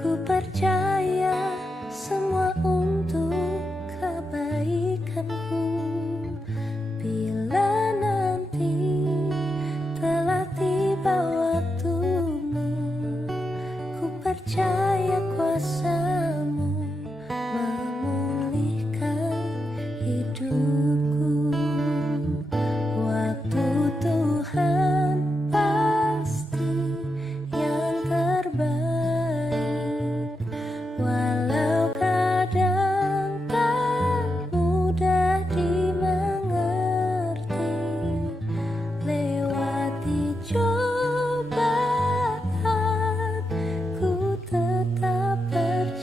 Ku percaya semua untuk kebaikanku. Bila nanti telah tiba waktumu, ku percaya kuasamu memulihkan hidupku. Waktu Tuhan pasti yang terbaik, walau kadang tak mudah dimengerti. Lewati cobaan, ku tetap percaya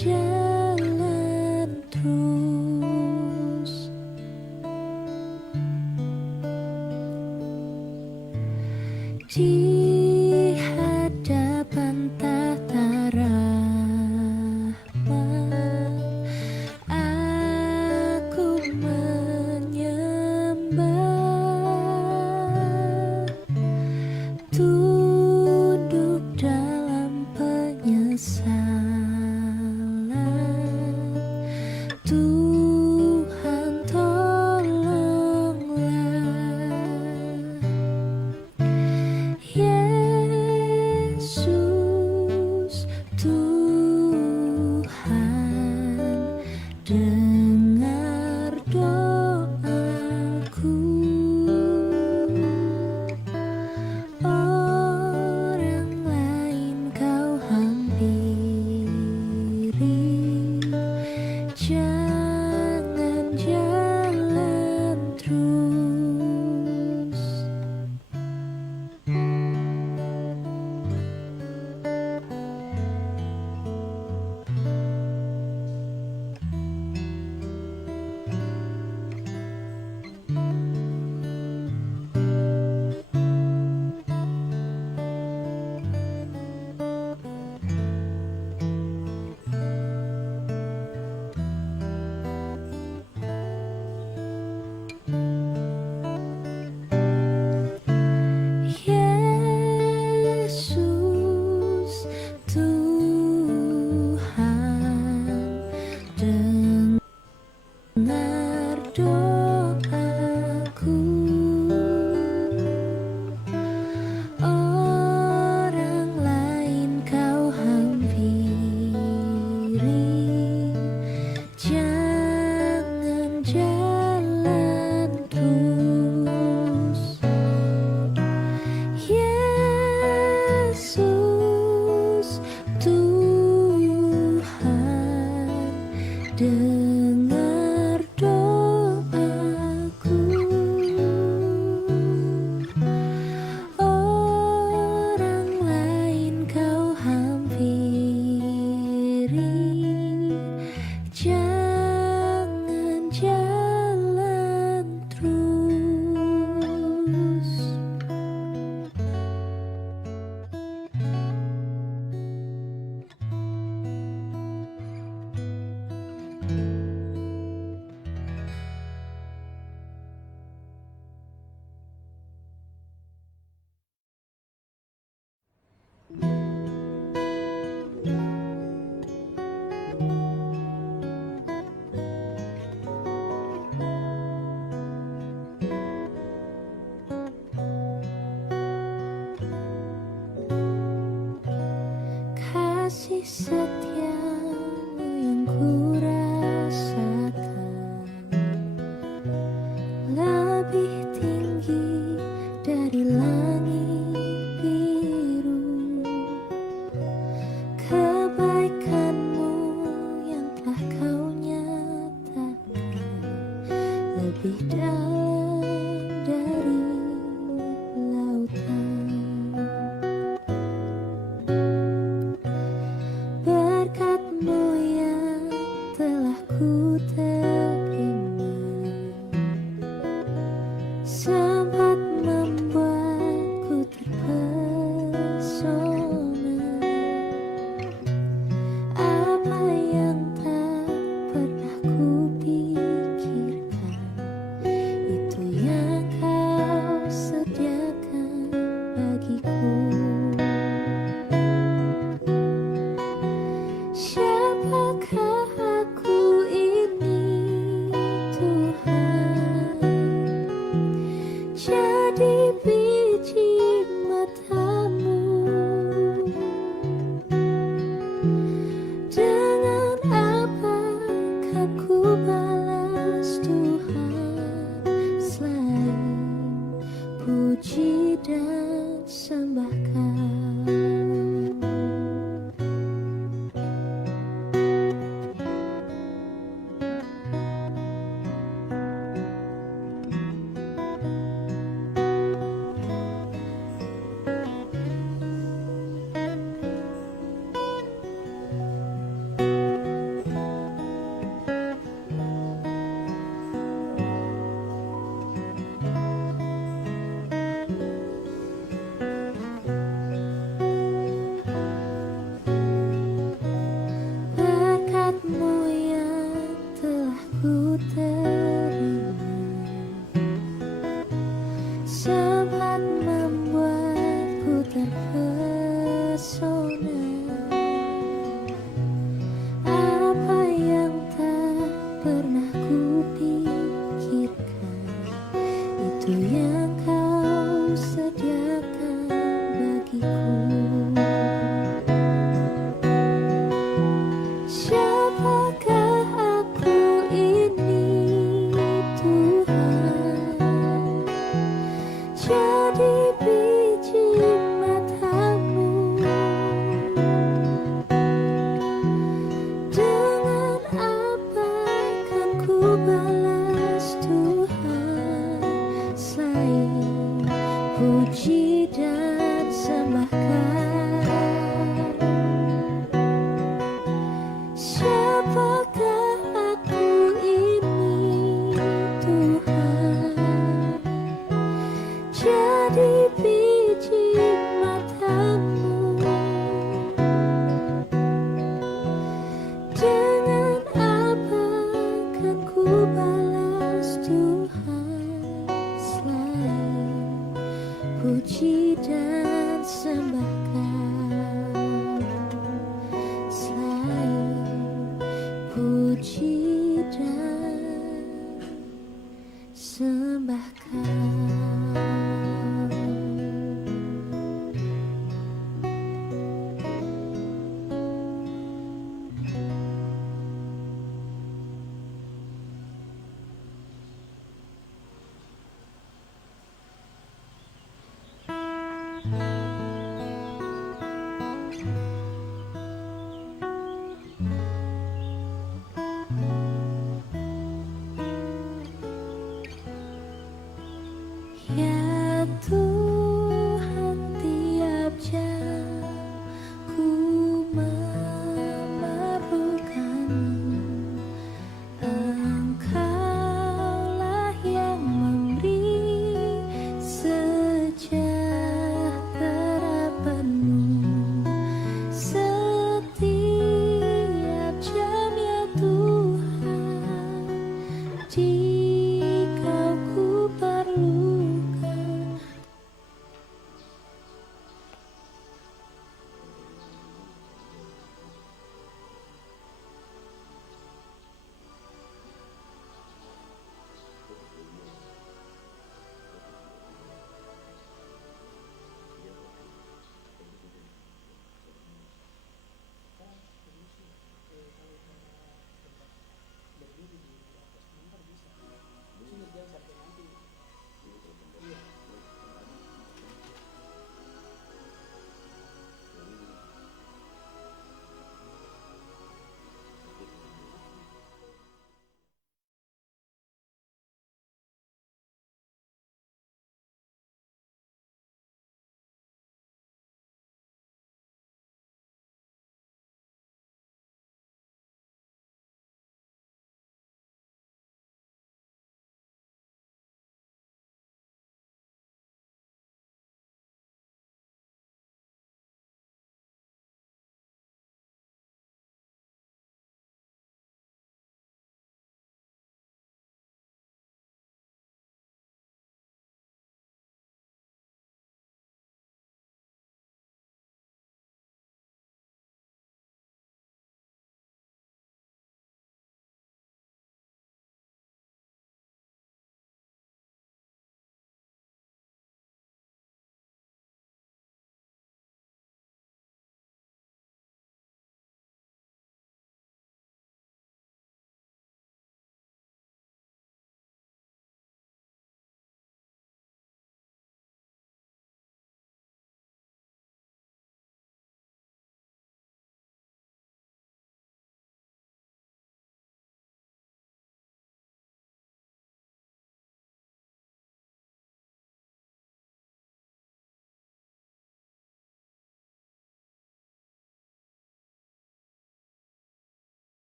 jalan terus. Di hadapan tahta rahmat aku menyembah, tunduk dalam penyesalan. Tuhan tolonglah. Yesus Tuhan, dengar doaku. Orang lain kau hampiri, jangan jalan terus. Yesus Tuhan, dengar doaku. Orang lain kau hampiri, jangan jalan terus. Yesus Tuhan, dengar doaku. Orang lain kau hampiri, jangan jalan terus. Kasih setiamu yang ku rasakan lebih tinggi dari langit biru. Kebaikanmu yang telah kau nyatakan lebih dalam dari lautan. Berkat-Mu yang telah ku terima sempat membuatku terpesona. Apa yang tak pernah ku pikirkan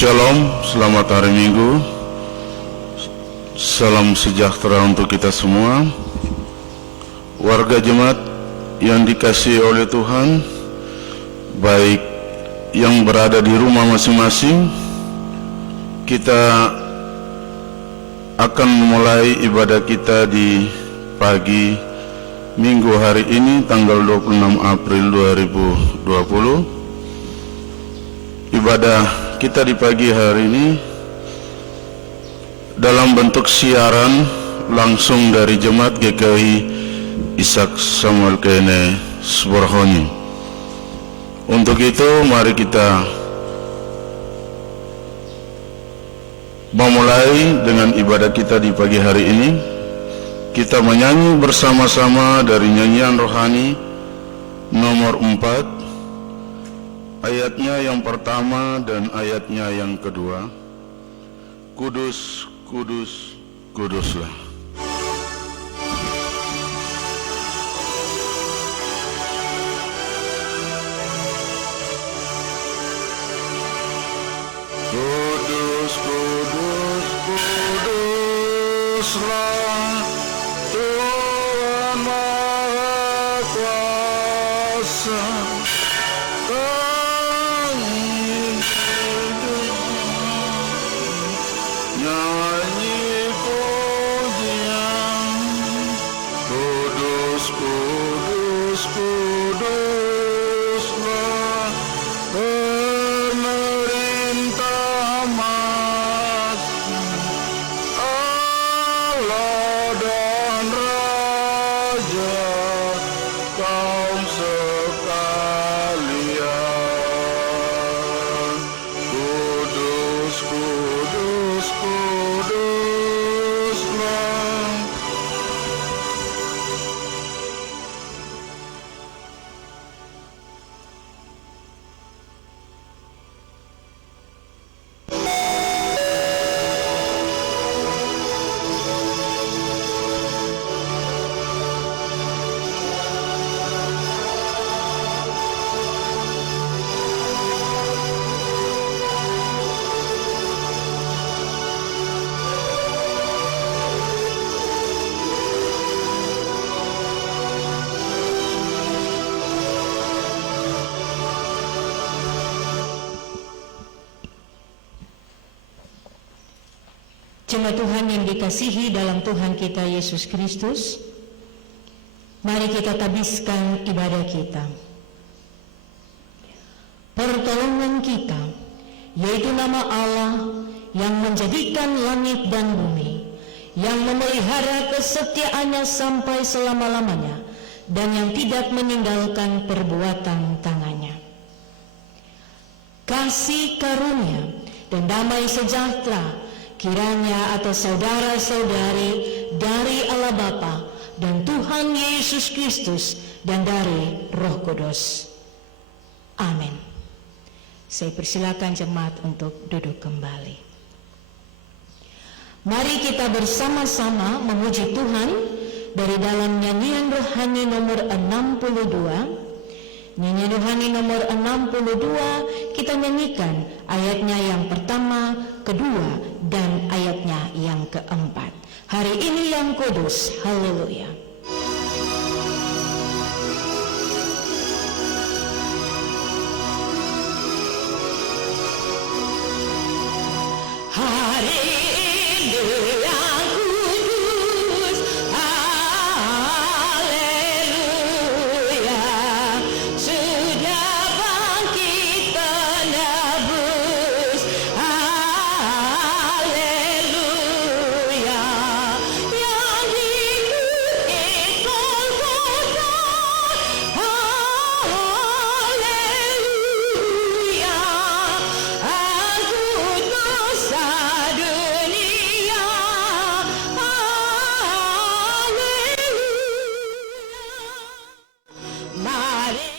Shalom, selamat hari Minggu. Salam sejahtera untuk kita semua. Warga jemaat yang dikasihi oleh Tuhan, baik yang berada di rumah masing-masing, kita akan memulai ibadah kita di pagi Minggu hari ini, tanggal 26 April 2020. Ibadah kita di pagi hari ini dalam bentuk siaran langsung dari Jemaat GKI Ishak Samuel Kene Subarhoni. Untuk itu mari kita memulai dengan ibadah kita di pagi hari ini. Kita menyanyi bersama-sama dari nyanyian rohani nomor 4, ayatnya yang pertama dan ayatnya yang kedua. Kudus, kudus, kuduslah. Kudus, kudus, kuduslah Tuhan Maha Kuasa. Kudus, Jemaat Tuhan yang dikasihi dalam Tuhan kita Yesus Kristus, mari kita tabiskan ibadah kita. Pertolongan kita, yaitu nama Allah yang menjadikan langit dan bumi, yang memelihara kesetiaannya sampai selama-lamanya, dan yang tidak meninggalkan perbuatan tangannya. Kasih karunia dan damai sejahtera kiranya atas saudara-saudari dari Allah Bapa dan Tuhan Yesus Kristus dan dari Roh Kudus. Amin. Saya persilakan jemaat untuk duduk kembali. Mari kita bersama-sama memuji Tuhan dari dalam nyanyian rohani nomor 62. Nyanyian rohani nomor 62 kita nyanyikan ayatnya yang pertama, kedua, dan ayatnya yang keempat. Hari ini yang kudus, haleluya. Hari ini yang kudus, haleluya. Sudah bangkit penebus, haleluya. Yang di bukit Golgota, haleluya. Aku dosa dunia, haleluya. Mari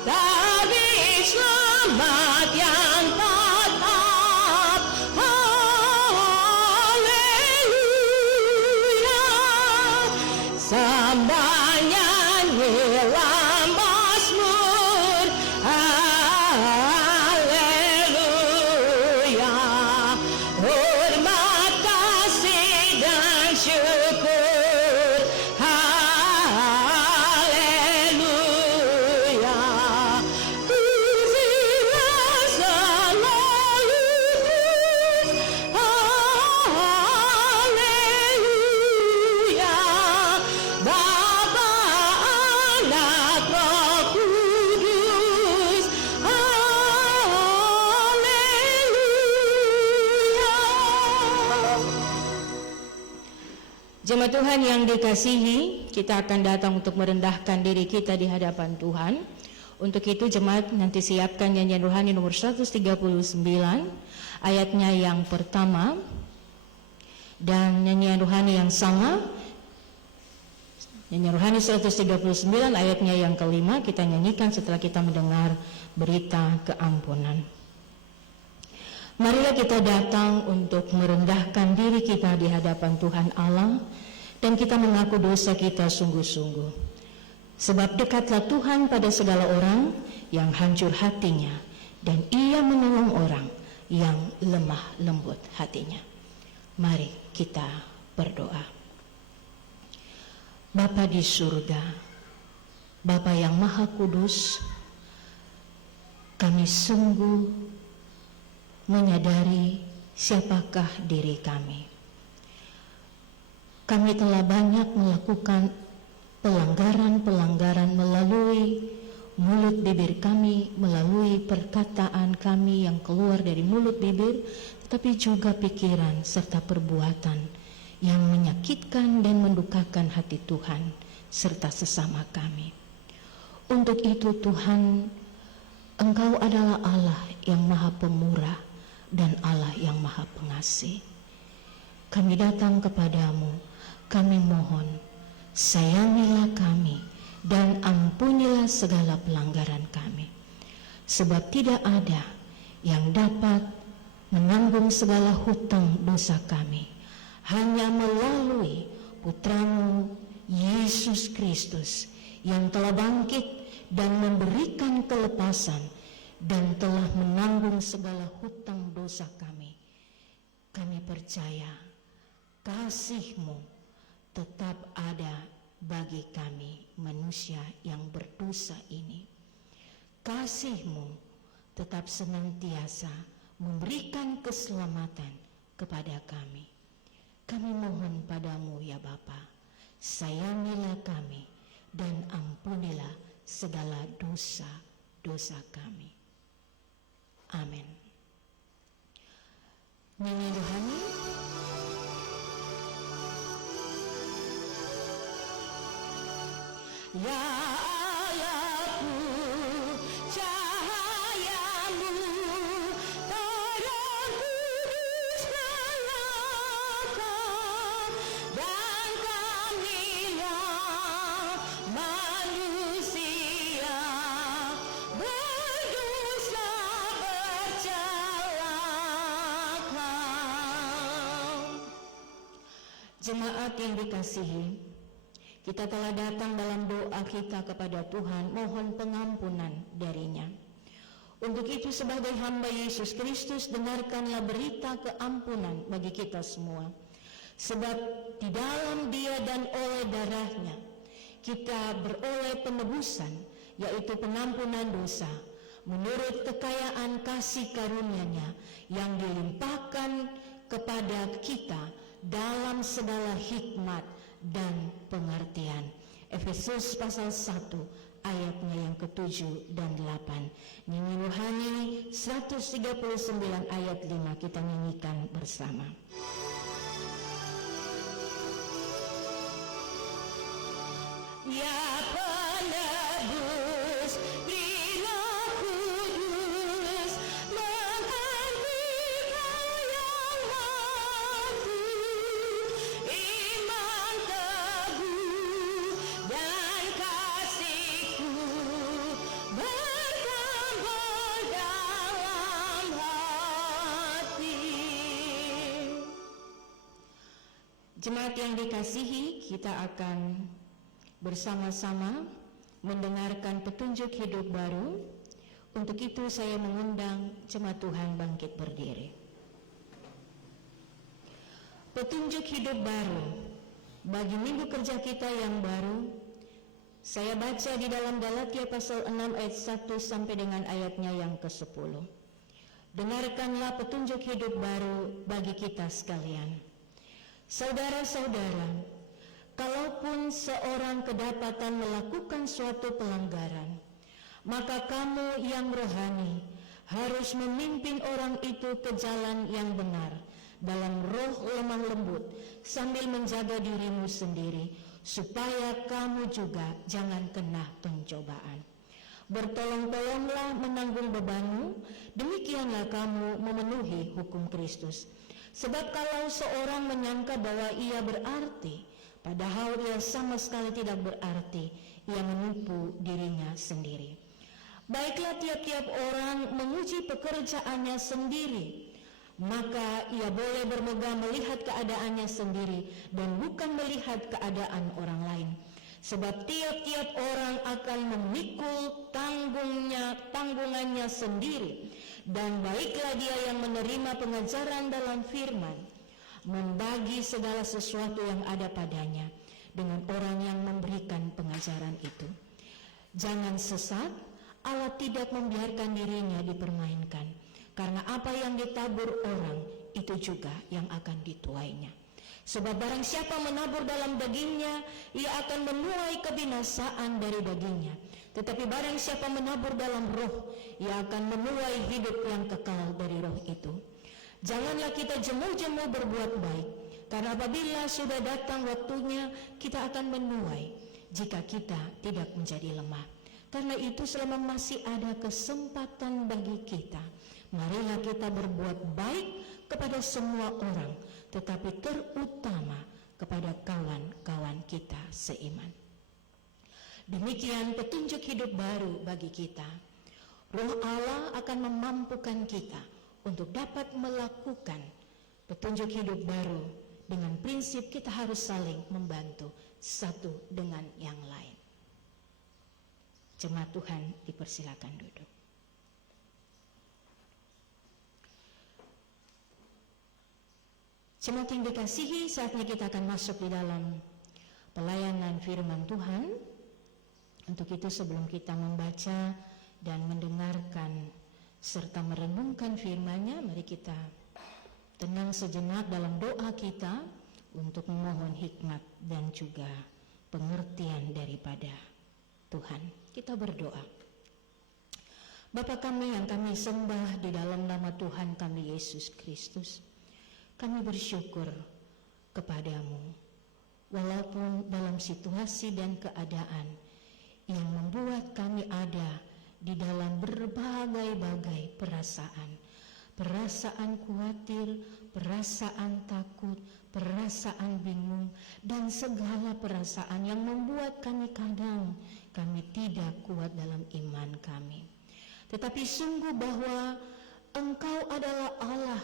tapi selamat yang tetap, haleluya. Sembah nyanyilah mazmur, haleluya. Hormat, kasih, dan syukur, haleluya. Pujilah selalu terus, haleluya. Bapa, Anak, Roh Kudus, haleluya. Jemaat Tuhan yang dikasihi, kita akan datang untuk merendahkan diri kita di hadapan Tuhan. Untuk itu jemaat nanti siapkan nyanyian rohani nomor 139 ayatnya yang pertama, dan nyanyian rohani yang sama, nyanyian rohani 139 ayatnya yang kelima kita nyanyikan setelah kita mendengar berita keampunan. Marilah kita datang untuk merendahkan diri kita di hadapan Tuhan Allah, dan kita mengaku dosa kita sungguh-sungguh. Sebab dekatlah Tuhan pada segala orang yang hancur hatinya, dan Ia menolong orang yang lemah lembut hatinya. Mari kita berdoa. Bapa di surga, Bapa yang Maha Kudus, kami sungguh menyadari siapakah diri kami. Kami telah banyak melakukan pelanggaran-pelanggaran melalui mulut bibir kami, melalui perkataan kami yang keluar dari mulut bibir, tetapi juga pikiran serta perbuatan yang menyakitkan dan mendukakan hati Tuhan serta sesama kami. Untuk itu Tuhan, Engkau adalah Allah yang Maha Pemurah dan Allah yang Maha Pengasih. Kami datang kepadamu, kami mohon, sayangilah kami dan ampunilah segala pelanggaran kami. Sebab tidak ada yang dapat menanggung segala hutang dosa kami, hanya melalui Putramu Yesus Kristus yang telah bangkit dan memberikan kelepasan dan telah menanggung segala hutang dosa kami. Kami percaya kasih-Mu tetap ada bagi kami manusia yang berdosa ini. Kasih-Mu tetap senantiasa memberikan keselamatan kepada kami. Kami mohon padamu ya Bapa, sayangilah kami dan ampunilah segala dosa-dosa kami. Amin. Nyanyi rohani. Ya Allahku, cahayamu, terang kudus nyalakan, dan kamilah manusia berdosa bercelaka. Jemaat yang dikasihi, kita telah datang dalam doa kita kepada Tuhan, mohon pengampunan darinya. Untuk itu sebagai hamba Yesus Kristus, dengarkanlah berita keampunan bagi kita semua. Sebab di dalam Dia dan oleh darahnya, kita beroleh penebusan, yaitu pengampunan dosa, menurut kekayaan kasih karunia-Nya yang dilimpahkan kepada kita dalam segala hikmat dan pengertian. Efesus pasal 1 ayatnya yang ke-7 dan 8. Nyanyi rohani 139 ayat 5 kita nyanyikan bersama. Ya penebus Roh Kudus, menghentikan yang mati, iman teguh dan kasihku berkembang dalam hati. Jemaat yang dikasihi, kita akan bersama-sama mendengarkan petunjuk hidup baru. Untuk itu saya mengundang jemaat Tuhan bangkit berdiri. Petunjuk hidup baru bagi minggu kerja kita yang baru, saya baca di dalam Galatia pasal 6 ayat 1 sampai dengan ayatnya yang ke-10. Dengarkanlah petunjuk hidup baru bagi kita sekalian. Saudara-saudara, kalaupun seorang kedapatan melakukan suatu pelanggaran, maka kamu yang rohani harus memimpin orang itu ke jalan yang benar dalam roh lemah lembut, sambil menjaga dirimu sendiri, supaya kamu juga jangan kena pencobaan. Bertolong-tolonglah menanggung bebanmu, demikianlah kamu memenuhi hukum Kristus. Sebab kalau seorang menyangka bahwa ia berarti, padahal ia sama sekali tidak berarti, ia menipu dirinya sendiri. Baiklah tiap-tiap orang menguji pekerjaannya sendiri, maka ia boleh bermegah melihat keadaannya sendiri dan bukan melihat keadaan orang lain. Sebab tiap-tiap orang akan memikul tanggungannya sendiri. Dan baiklah dia yang menerima pengajaran dalam firman, membagi segala sesuatu yang ada padanya dengan orang yang memberikan pengajaran itu. Jangan sesat, Allah tidak membiarkan dirinya dipermainkan, karena apa yang ditabur orang itu juga yang akan dituainya. Sebab barang siapa menabur dalam dagingnya, ia akan menuai kebinasaan dari dagingnya. Tetapi barang siapa menabur dalam roh, ia akan menuai hidup yang kekal dari roh itu. Janganlah kita jemu-jemu berbuat baik, karena apabila sudah datang waktunya, kita akan menuai jika kita tidak menjadi lemah. Karena itu selama masih ada kesempatan bagi kita, marilah kita berbuat baik kepada semua orang, tetapi terutama kepada kawan-kawan kita seiman. Demikian petunjuk hidup baru bagi kita. Roh Allah akan memampukan kita untuk dapat melakukan petunjuk hidup baru dengan prinsip kita harus saling membantu satu dengan yang lain. Jemaat Tuhan dipersilakan duduk. Jemaat yang dikasihi, saatnya kita akan masuk di dalam pelayanan firman Tuhan. Untuk itu sebelum kita membaca dan mendengarkan serta merenungkan firman-Nya, mari kita tenang sejenak dalam doa kita untuk memohon hikmat dan juga pengertian daripada Tuhan. Kita berdoa. Bapa kami yang kami sembah di dalam nama Tuhan kami Yesus Kristus, kami bersyukur kepadamu walaupun dalam situasi dan keadaan yang membuat kami ada di dalam berbagai-bagai perasaan khawatir, perasaan takut, perasaan bingung, dan segala perasaan yang membuat kami kadang kami tidak kuat dalam iman kami. Tetapi sungguh bahwa Engkau adalah Allah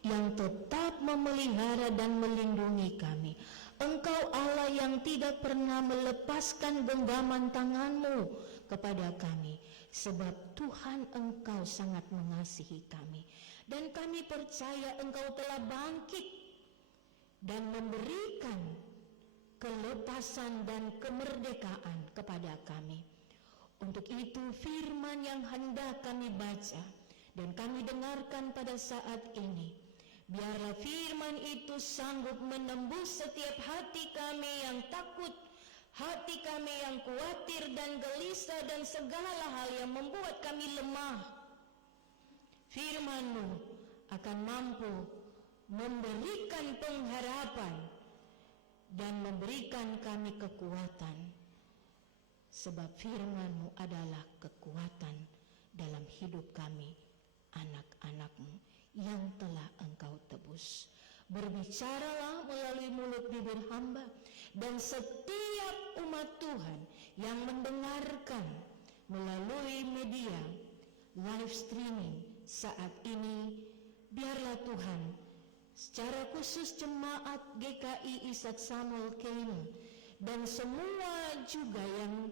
yang tetap memelihara dan melindungi kami. Engkau Allah yang tidak pernah melepaskan genggaman tangan-Mu kepada kami, sebab Tuhan Engkau sangat mengasihi kami, dan kami percaya Engkau telah bangkit dan memberikan kelepasan dan kemerdekaan kepada kami. Untuk itu firman yang hendak kami baca dan kami dengarkan pada saat ini, biarlah firman itu sanggup menembus setiap hati kami yang takut, hati kami yang khawatir dan gelisah, dan segala hal yang membuat kami lemah. Firman-Mu akan mampu memberikan pengharapan dan memberikan kami kekuatan, sebab firman-Mu adalah kekuatan dalam hidup kami, anak-anak-Mu yang telah Engkau tebus. Berbicaralah melalui mulut bibir hamba, dan setiap umat Tuhan yang mendengarkan melalui media live streaming saat ini, biarlah Tuhan secara khusus jemaat GKI Ishak Samuel Keino dan semua juga yang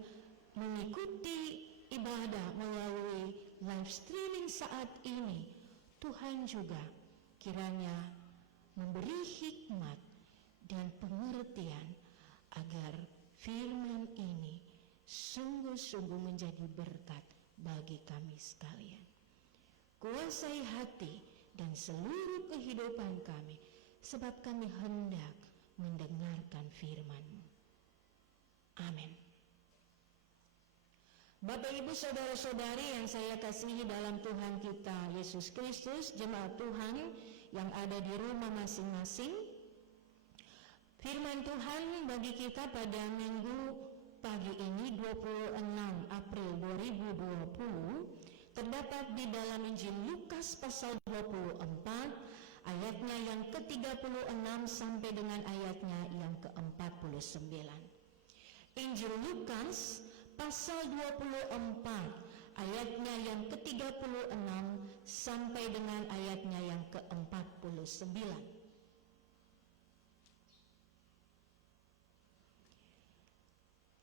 mengikuti ibadah melalui live streaming saat ini, Tuhan juga kiranya memberi hikmat dan pengertian agar firman ini sungguh-sungguh menjadi berkat bagi kami sekalian. Kuasai hati dan seluruh kehidupan kami, sebab kami hendak mendengarkan firman-Mu. Amin. Bapak, Ibu, Saudara-saudari yang saya kasihi dalam Tuhan kita Yesus Kristus, jemaat Tuhan yang ada di rumah masing-masing, firman Tuhan bagi kita pada minggu pagi ini 26 April 2020 terdapat di dalam Injil Lukas pasal 24 ayatnya yang ke-36 sampai dengan ayatnya yang ke-49. Injil Lukas pasal 24 ayatnya yang ke-36 sampai dengan ayatnya yang ke-49.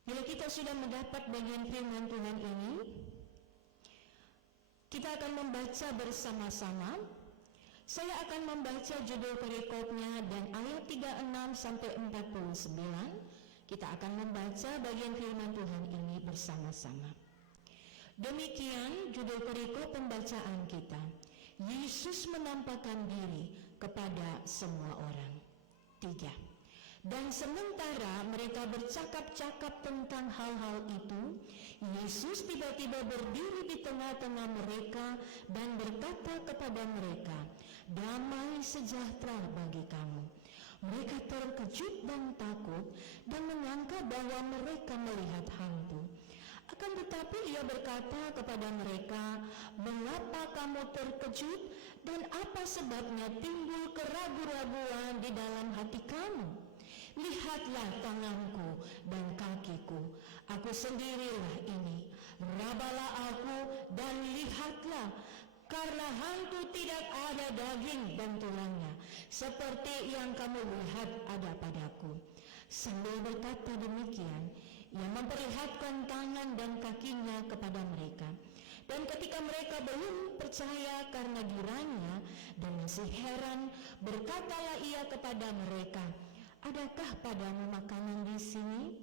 Bila kita sudah mendapat bagian firman Tuhan ini, kita akan membaca bersama-sama. Saya akan membaca judul perikopnya dan ayat 36 sampai 49. Kita akan membaca bagian firman Tuhan ini bersama-sama. Demikian judul perikop pembacaan kita. Yesus menampakkan diri kepada semua orang. 3. Dan sementara mereka bercakap-cakap tentang hal-hal itu, Yesus tiba-tiba berdiri di tengah-tengah mereka dan berkata kepada mereka, "Damai sejahtera bagi kamu." Mereka terkejut dan takut dan menyangka bahwa mereka melihat hantu. Akan tetapi ia berkata kepada mereka, "Mengapa kamu terkejut dan apa sebabnya timbul keraguan-raguan di dalam hati kamu? Lihatlah tanganku dan kakiku, aku sendirilah ini. Rabalah aku dan lihatlah, Karena hantu tidak ada daging dan tulangnya, seperti yang kamu lihat ada padaku. Sambil berkata demikian, ia memperlihatkan tangan dan kakinya kepada mereka. Dan ketika mereka belum percaya karena giranya dan masih heran, berkatalah ia kepada mereka, adakah padamu makanan di sini?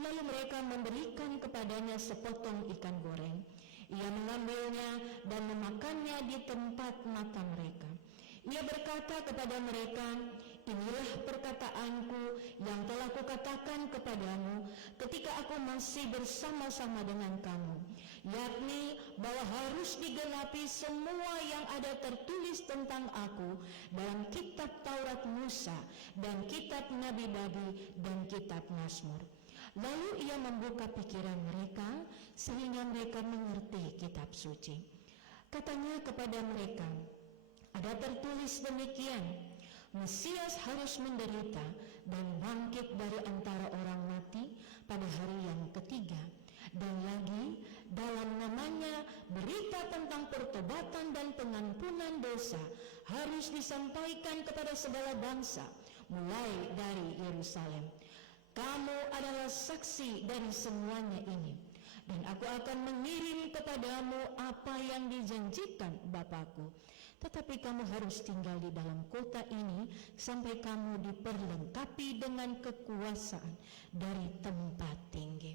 Lalu mereka memberikan kepadanya sepotong ikan goreng. Ia mengambilnya dan memakannya di tempat mata mereka. Ia berkata kepada mereka, inilah perkataanku yang telah kukatakan kepadamu ketika aku masih bersama-sama dengan kamu, yakni bahwa harus digenapi semua yang ada tertulis tentang aku dalam kitab Taurat Musa dan kitab Nabi-Nabi dan kitab Mazmur. Lalu ia membuka pikiran mereka sehingga mereka mengerti kitab suci. Katanya kepada mereka, ada tertulis demikian, Mesias harus menderita dan bangkit dari antara orang mati pada hari yang ketiga. Dan lagi dalam namanya berita tentang pertobatan dan pengampunan dosa harus disampaikan kepada segala bangsa, mulai dari Yerusalem. Kamu adalah saksi dari semuanya ini, dan aku akan mengirim kepadamu apa yang dijanjikan Bapakku. Tetapi kamu harus tinggal di dalam kota ini sampai kamu diperlengkapi dengan kekuasaan dari tempat tinggi.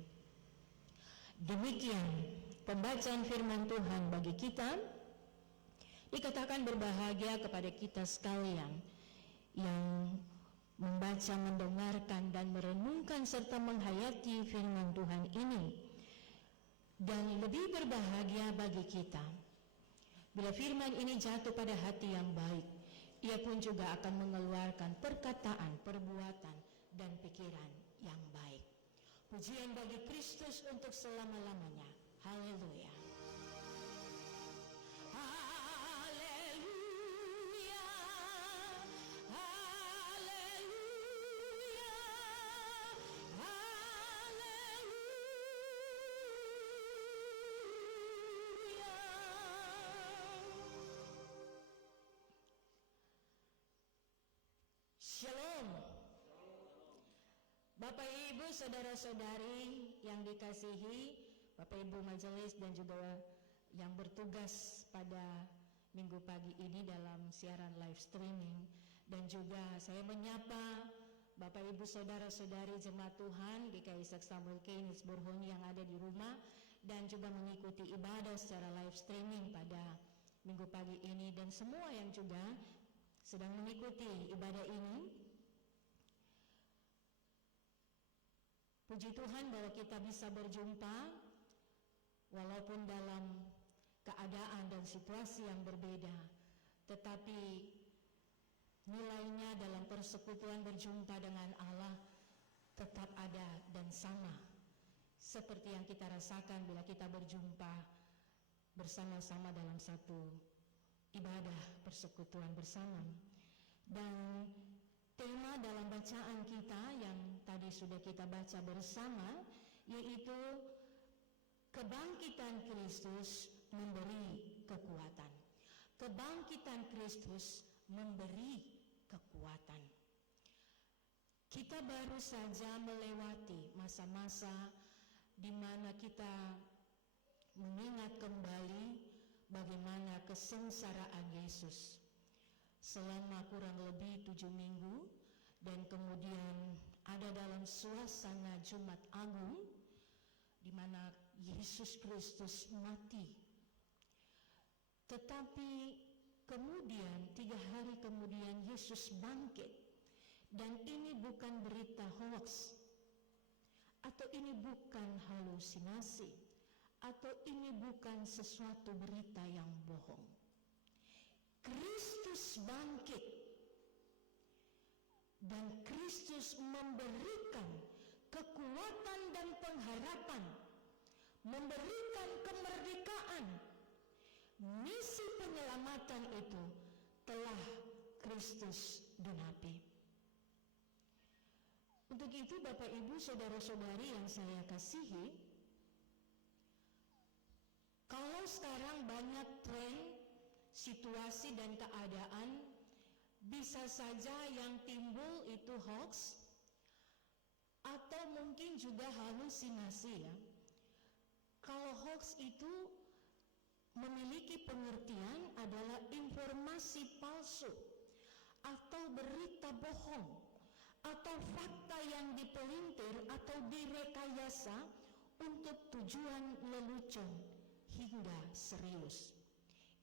Demikian pembacaan firman Tuhan bagi kita. Dikatakan berbahagia kepada kita sekalian yang membaca, mendengarkan, dan merenungkan serta menghayati firman Tuhan ini. Dan lebih berbahagia bagi kita bila firman ini jatuh pada hati yang baik, ia pun juga akan mengeluarkan perkataan, perbuatan, dan pikiran yang baik. Pujian bagi Kristus untuk selama-lamanya. Haleluya. Shalom. Bapak Ibu, saudara-saudari yang dikasihi, Bapak Ibu majelis dan juga yang bertugas pada minggu pagi ini dalam siaran live streaming, dan juga saya menyapa Bapak Ibu saudara-saudari jemaat Tuhan GKI Samuel Keynes Borhoni yang ada di rumah dan juga mengikuti ibadah secara live streaming pada minggu pagi ini, dan semua yang juga sedang mengikuti ibadah ini. Puji Tuhan bahwa kita bisa berjumpa walaupun dalam keadaan dan situasi yang berbeda, tetapi nilainya dalam persekutuan berjumpa dengan Allah tetap ada dan sama seperti yang kita rasakan bila kita berjumpa bersama-sama dalam satu ibadah persekutuan bersama. Dan tema dalam bacaan kita yang tadi sudah kita baca bersama yaitu kebangkitan Kristus memberi kekuatan. Kebangkitan Kristus memberi kekuatan. Kita baru saja melewati masa-masa di mana kita mengingat kembali bagaimana kesengsaraan Yesus selama kurang lebih 7 minggu, dan kemudian ada dalam suasana Jumat Agung di mana Yesus Kristus mati. Tetapi kemudian 3 hari kemudian Yesus bangkit, dan ini bukan berita hoax, atau ini bukan halusinasi, atau ini bukan sesuatu berita yang bohong. Kristus bangkit, dan Kristus memberikan kekuatan dan pengharapan, memberikan kemerdekaan. Misi penyelamatan itu telah Kristus genapi. Untuk itu Bapak Ibu saudara-saudari yang saya kasihi, kalau sekarang banyak tren situasi dan keadaan, bisa saja yang timbul itu hoax, atau mungkin juga halusinasi ya. Kalau hoax itu memiliki pengertian adalah informasi palsu atau berita bohong atau fakta yang dipelintir atau direkayasa untuk tujuan lelucon hingga serius.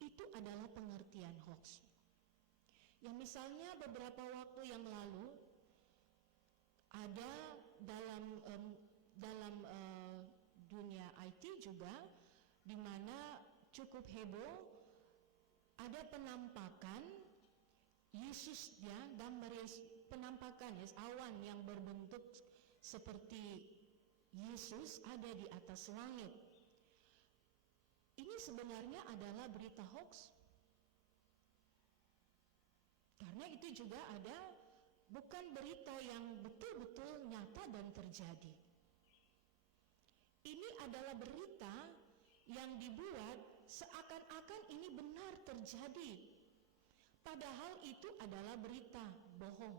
Itu adalah pengertian hoax. Ya, misalnya beberapa waktu yang lalu ada dalam dunia IT juga, di mana cukup heboh, ada penampakan Yesus ya, gambar penampakan awan yang berbentuk seperti Yesus ada di atas langit. Ini sebenarnya adalah berita hoax. Karena itu juga ada bukan berita yang betul-betul nyata dan terjadi. Ini adalah berita yang dibuat seakan-akan ini benar terjadi. Padahal itu adalah berita bohong.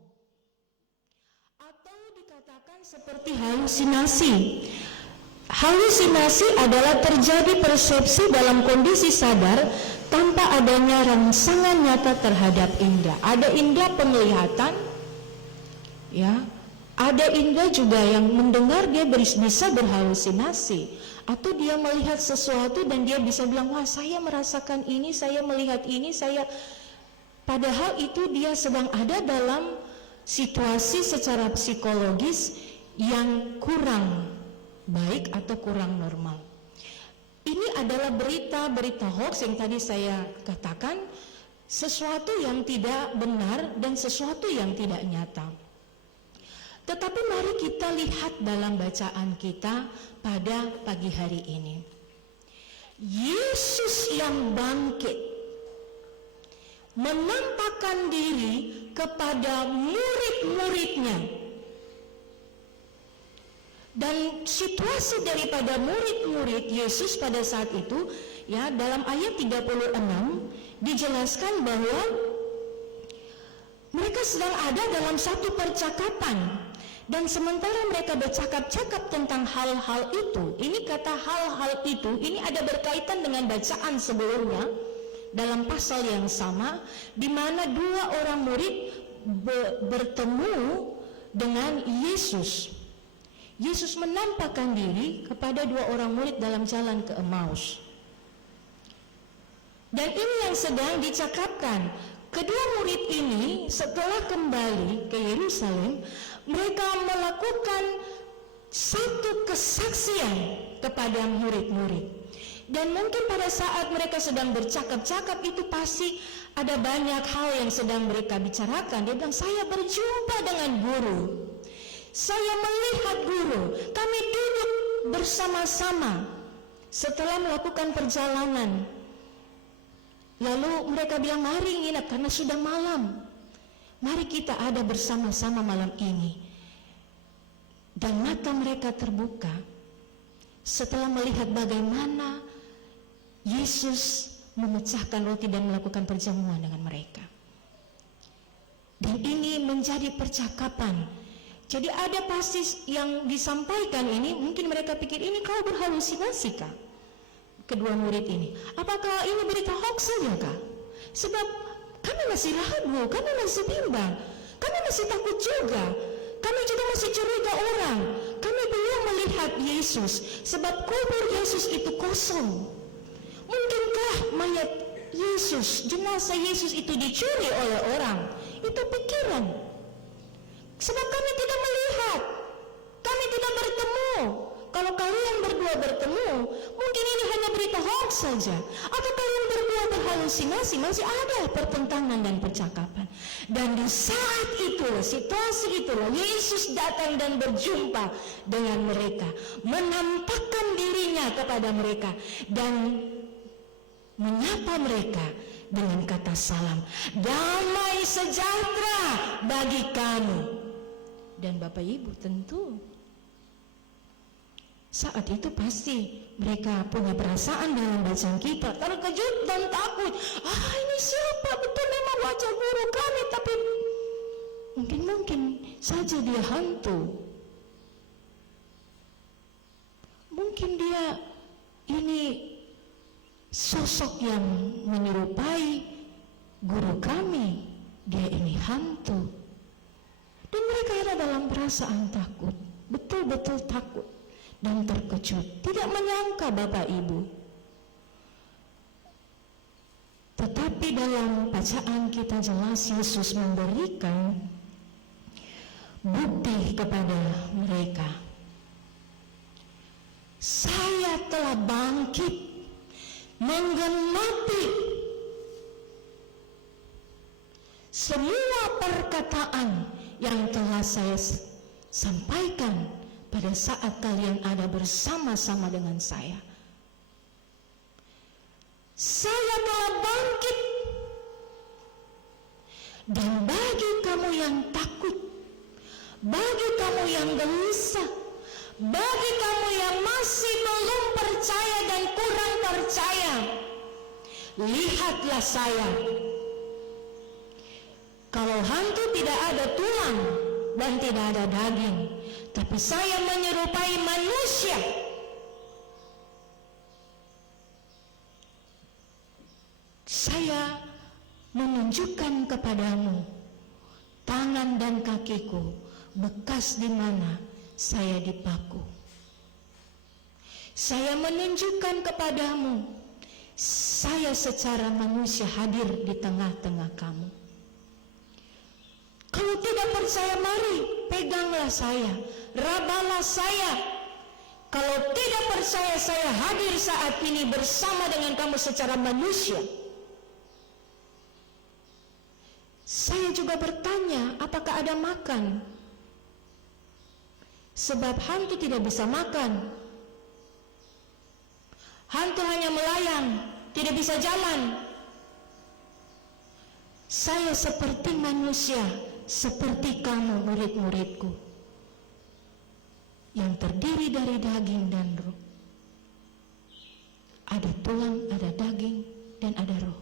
Atau dikatakan seperti halusinasi. Halusinasi adalah terjadi persepsi dalam kondisi sadar tanpa adanya rangsangan nyata terhadap indera. Ada indera penglihatan, ya, ada indera juga yang mendengar, dia bisa berhalusinasi. Atau dia melihat sesuatu dan dia bisa bilang, wah saya merasakan ini, saya melihat ini, saya... Padahal itu dia sedang ada dalam situasi secara psikologis yang kurang baik atau kurang normal. Ini adalah berita hoax yang tadi saya katakan, sesuatu yang tidak benar dan sesuatu yang tidak nyata. Tetapi mari kita lihat dalam bacaan kita pada pagi hari ini. Yesus yang bangkit menampakkan diri kepada murid-muridnya, dan situasi daripada murid-murid Yesus pada saat itu ya, dalam ayat 36 dijelaskan bahwa mereka sedang ada dalam satu percakapan, dan sementara mereka bercakap-cakap tentang hal-hal itu, ini kata hal-hal itu, ini ada berkaitan dengan bacaan sebelumnya dalam pasal yang sama, di mana dua orang murid bertemu dengan Yesus. Yesus menampakkan diri kepada dua orang murid dalam jalan ke Emmaus. Dan ini yang sedang dicakapkan. Kedua murid ini setelah kembali ke Yerusalem, mereka melakukan satu kesaksian kepada murid-murid. Dan mungkin pada saat mereka sedang bercakap-cakap itu pasti ada banyak hal yang sedang mereka bicarakan. Dia bilang, saya berjumpa dengan guru, saya melihat guru, kami duduk bersama-sama setelah melakukan perjalanan. Lalu mereka bilang, mari nginap karena sudah malam, mari kita ada bersama-sama malam ini. Dan mata mereka terbuka setelah melihat bagaimana Yesus memecahkan roti dan melakukan perjamuan dengan mereka. Dan ini menjadi percakapan. Jadi ada pasti yang disampaikan ini, mungkin mereka pikir ini kau berhalusinasi kah? Kedua murid ini, apakah ini berita hoax saja kah? Sebab kami masih ragu, kami masih bimbang, kami masih takut juga, kami juga masih curiga orang, kami belum melihat Yesus, sebab kubur Yesus itu kosong. Mungkinkah mayat Yesus, jenazah Yesus itu dicuri oleh orang? Itu pikiran. Sebab kami tidak melihat, kami tidak bertemu. Kalau kalian berdua bertemu, mungkin ini hanya berita hoax saja. Atau kalian berdua berhalusinasi, masih ada pertentangan dan percakapan. Dan di saat itulah, situasi itulah, Yesus datang dan berjumpa dengan mereka, menampakkan dirinya kepada mereka, dan menyapa mereka dengan kata salam, damai sejahtera bagi kamu. Dan Bapak Ibu tentu Saat itu pasti mereka punya perasaan dalam bacaan kita, terkejut dan takut. Ini siapa? Betul memang wajah guru kami, tapi mungkin saja dia hantu. Mungkin dia ini sosok yang menyerupai guru kami. Dia ini hantu. Dan mereka ada dalam perasaan takut, betul-betul takut dan terkejut, tidak menyangka Bapak Ibu. Tetapi dalam bacaan kita jelas Yesus memberikan bukti kepada mereka. Saya telah bangkit menggenapi semua perkataan yang telah saya sampaikan pada saat kalian ada bersama-sama dengan saya. Saya telah bangkit. Dan bagi kamu yang takut, bagi kamu yang gelisah, bagi kamu yang masih belum percaya dan kurang percaya, lihatlah saya. Kalau hantu tidak ada tulang dan tidak ada daging, tapi saya menyerupai manusia. Saya menunjukkan kepadamu tangan dan kakiku, bekas di mana saya dipaku. Saya menunjukkan kepadamu, saya secara manusia hadir di tengah-tengah kamu. Kalau tidak percaya, mari peganglah saya, rabalah saya. Kalau tidak percaya, saya hadir saat ini bersama dengan kamu secara manusia. Saya juga bertanya, apakah ada makan? Sebab hantu tidak bisa makan. Hantu hanya melayang, tidak bisa jalan. Saya seperti manusia, seperti kamu murid-muridku, yang terdiri dari daging dan roh. Ada tulang, ada daging, dan ada roh.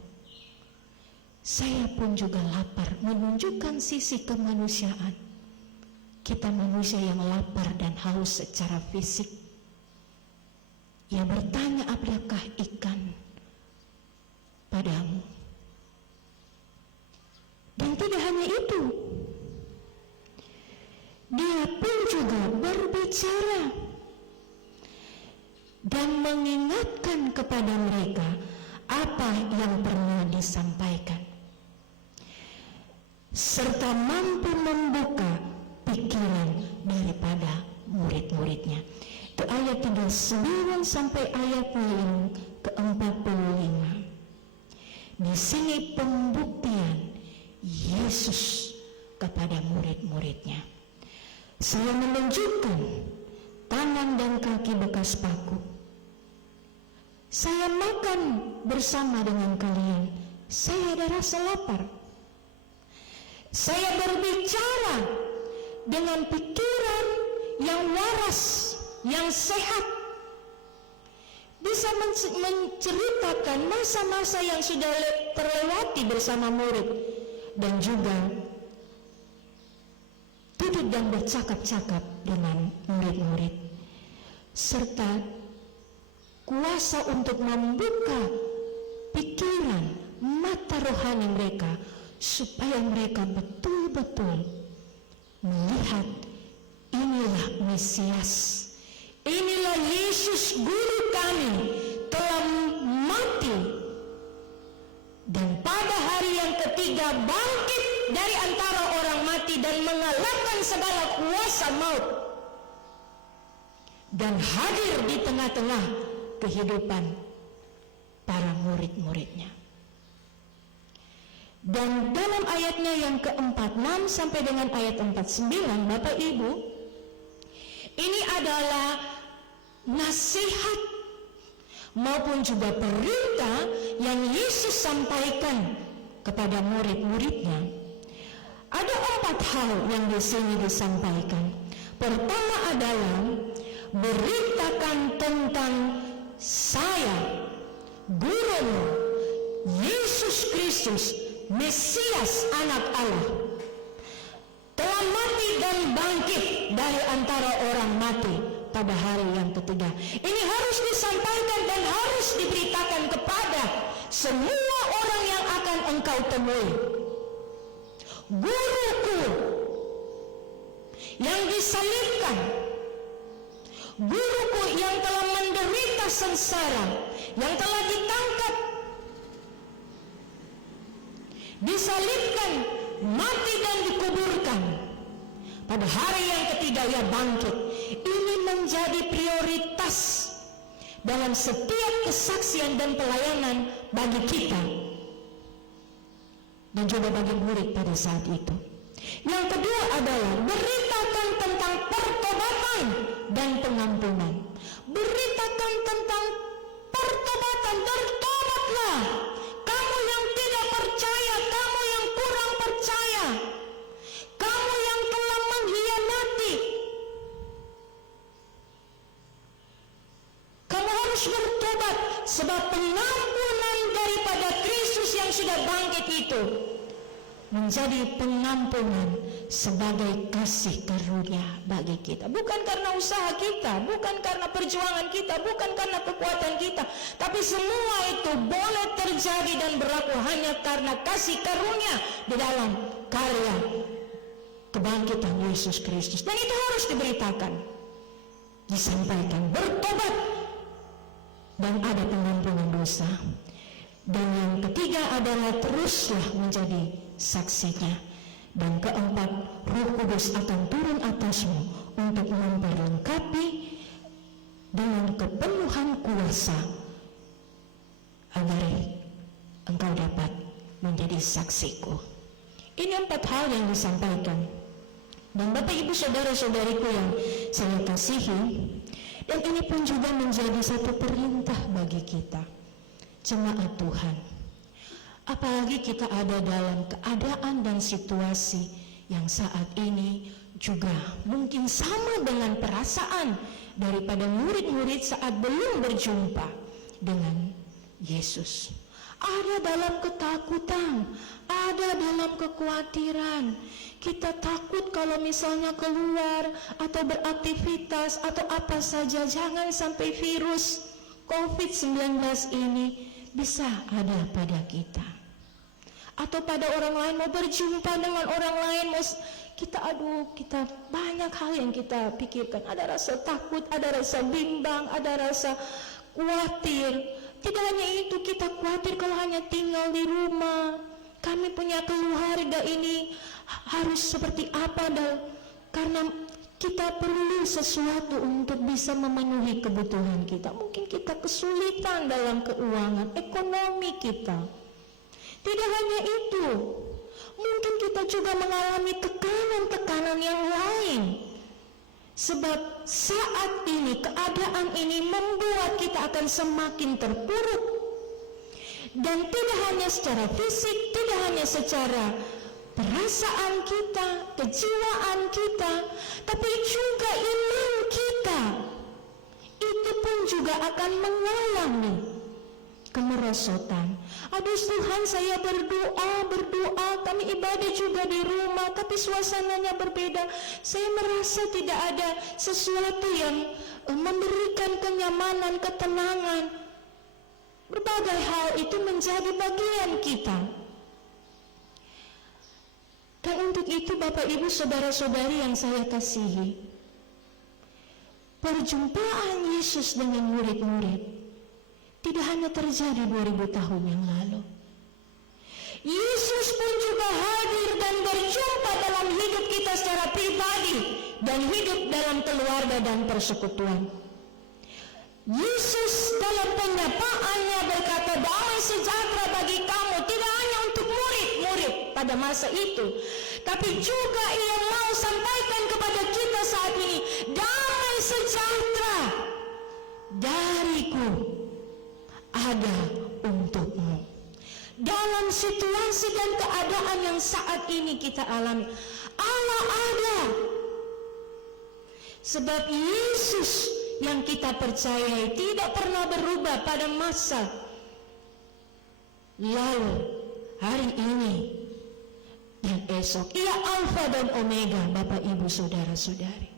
Saya pun juga lapar, menunjukkan sisi kemanusiaan. Kita manusia yang lapar dan haus secara fisik. Ia bertanya, apakah ikan padamu? Dan tidak hanya itu, dia pun juga berbicara dan mengingatkan kepada mereka apa yang pernah disampaikan, serta mampu membuka pikiran daripada murid-muridnya. Itu ayat 39 sampai ayatnya yang ke-45. Di sini pembuktian Yesus kepada murid-muridnya. Saya menunjukkan tangan dan kaki bekas paku. Saya makan bersama dengan kalian. Saya ada rasa lapar. Saya berbicara dengan pikiran yang waras, yang sehat. Bisa menceritakan masa-masa yang sudah terlewati bersama murid. Dan juga duduk dan bercakap-cakap dengan murid-murid. Serta kuasa untuk membuka pikiran, mata rohani mereka, supaya mereka betul-betul melihat inilah Mesias, inilah Yesus guru kami telah mati dan pada hari yang ketiga bangkit dari antara orang mati dan mengalahkan segala kuasa maut dan hadir di tengah-tengah kehidupan para murid-muridnya. Dan dalam ayatnya yang ke-46 sampai dengan ayat 49, Bapak Ibu, ini adalah nasihat maupun juga perintah yang Yesus sampaikan kepada murid-muridnya. Ada 4 hal yang di sini disampaikan. Pertama adalah beritakan tentang saya, gurumu, Yesus Kristus, Mesias anak Allah, telah mati dan bangkit dari antara orang mati pada hari yang ketiga. Ini harus disampaikan dan harus diberitakan kepada semua orang yang akan engkau temui. Guruku yang disalibkan, guruku yang telah menderita sengsara, yang telah ditangkap, disalibkan, mati dan dikuburkan. Pada hari yang ketiga ia bangkit. Ini menjadi prioritas dalam setiap kesaksian dan pelayanan bagi kita dan juga bagi murid pada saat itu. Yang kedua adalah beritakan tentang pertobatan dan pengampunan. Beritakan tentang pertobatan. Bertobatlah kamu yang tidak percaya, kamu yang kurang percaya, kamu yang telah mengkhianati. Kamu harus bertobat, sebab pengampunan daripada Kristus yang sudah bangkit itu menjadi pengampunan sebagai kasih karunia bagi kita. Bukan karena usaha kita, bukan karena perjuangan kita, bukan karena kekuatan kita, tapi semua itu boleh terjadi dan berlaku hanya karena kasih karunia di dalam karya kebangkitan Yesus Kristus. Dan itu harus diberitakan, disampaikan, bertobat, dan ada pengampunan dosa. Dan yang ketiga adalah teruslah menjadi saksinya. Dan keempat, Roh Kudus akan turun atasmu untuk memperlengkapi dengan kepenuhan kuasa agar engkau dapat menjadi saksiku. Ini 4 hal yang disampaikan. Dan Bapak Ibu saudara-saudariku yang saya kasihi, dan ini pun juga menjadi satu perintah bagi kita, jemaat Tuhan. Apalagi kita ada dalam keadaan dan situasi yang saat ini juga mungkin sama dengan perasaan daripada murid-murid saat belum berjumpa dengan Yesus. Ada dalam ketakutan, ada dalam kekhawatiran. Kita takut kalau misalnya keluar atau beraktivitas atau apa saja, jangan sampai virus COVID-19 ini bisa ada pada kita atau pada orang lain, mau berjumpa dengan orang lain, mau kita banyak hal yang kita pikirkan. Ada rasa takut, ada rasa bimbang, ada rasa khawatir. Tidak hanya itu, kita khawatir kalau hanya tinggal di rumah, kami punya keluarga ini harus seperti apa, karena kita perlu sesuatu untuk bisa memenuhi kebutuhan kita. Mungkin kita kesulitan dalam keuangan, ekonomi kita. Tidak hanya itu, mungkin kita juga mengalami tekanan-tekanan yang lain. Sebab saat ini, keadaan ini membuat kita akan semakin terpuruk. Dan tidak hanya secara fisik, tidak hanya secara perasaan kita, kejiwaan kita, tapi juga iman kita. Itu pun juga akan mengalami kemerosotan. Aduh Tuhan, saya berdoa, kami ibadah juga di rumah, tapi suasananya berbeda. Saya merasa tidak ada sesuatu yang memberikan kenyamanan, ketenangan. Berbagai hal itu menjadi bagian kita. Dan untuk itu Bapak Ibu saudara-saudari yang saya kasihi, perjumpaan Yesus dengan murid-murid tidak hanya terjadi 2000 tahun yang lalu. Yesus pun juga hadir dan berjumpa dalam hidup kita secara pribadi dan hidup dalam keluarga dan persekutuan. Yesus dalam penyapaannya berkata, damai sejahtera bagi kamu, tidak hanya untuk murid-murid pada masa itu, tapi juga ia mau sampaikan kepada kita saat ini, damai sejahtera dariku ada untukmu. Dalam situasi dan keadaan yang saat ini kita alami, Allah ada. Sebab Yesus yang kita percayai tidak pernah berubah pada masa lalu, hari ini, dan esok. Ia Alfa dan Omega, Bapak Ibu Saudara-saudari.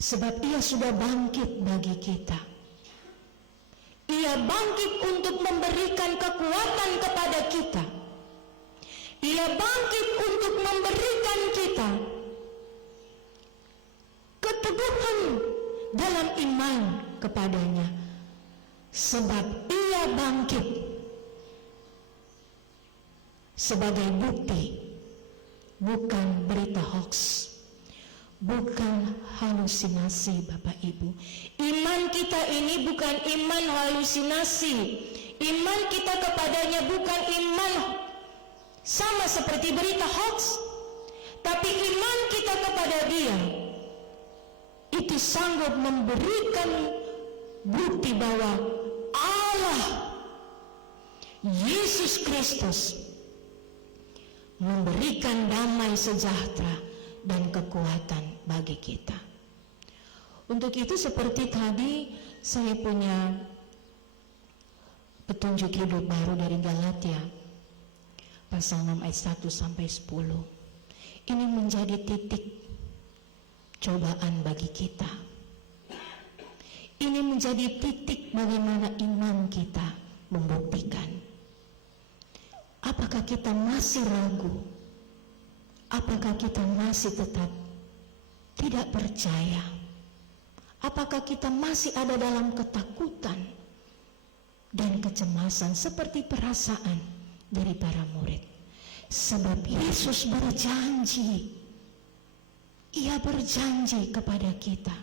Sebab Ia sudah bangkit bagi kita. Ia bangkit untuk memberikan kekuatan kepada kita. Ia bangkit untuk memberikan kita keteguhan dalam iman kepadanya. Sebab Ia bangkit sebagai bukti, bukan berita hoax, bukan halusinasi, Bapak Ibu. Iman kita ini bukan iman halusinasi. Iman kita kepadanya bukan iman sama seperti berita hoax, tapi iman kita kepada Dia itu sanggup memberikan bukti bahwa Allah Yesus Kristus memberikan damai sejahtera dan kekuatan bagi kita. Untuk itu, seperti tadi saya punya petunjuk hidup baru dari Galatia pasal 6 ayat 1 sampai 10. Ini menjadi titik cobaan bagi kita. Ini menjadi titik bagaimana iman kita membuktikan. Apakah kita masih ragu? Apakah kita masih tetap tidak percaya? Apakah kita masih ada dalam ketakutan dan kecemasan seperti perasaan dari para murid? Sebab Yesus berjanji, Ia berjanji kepada kita,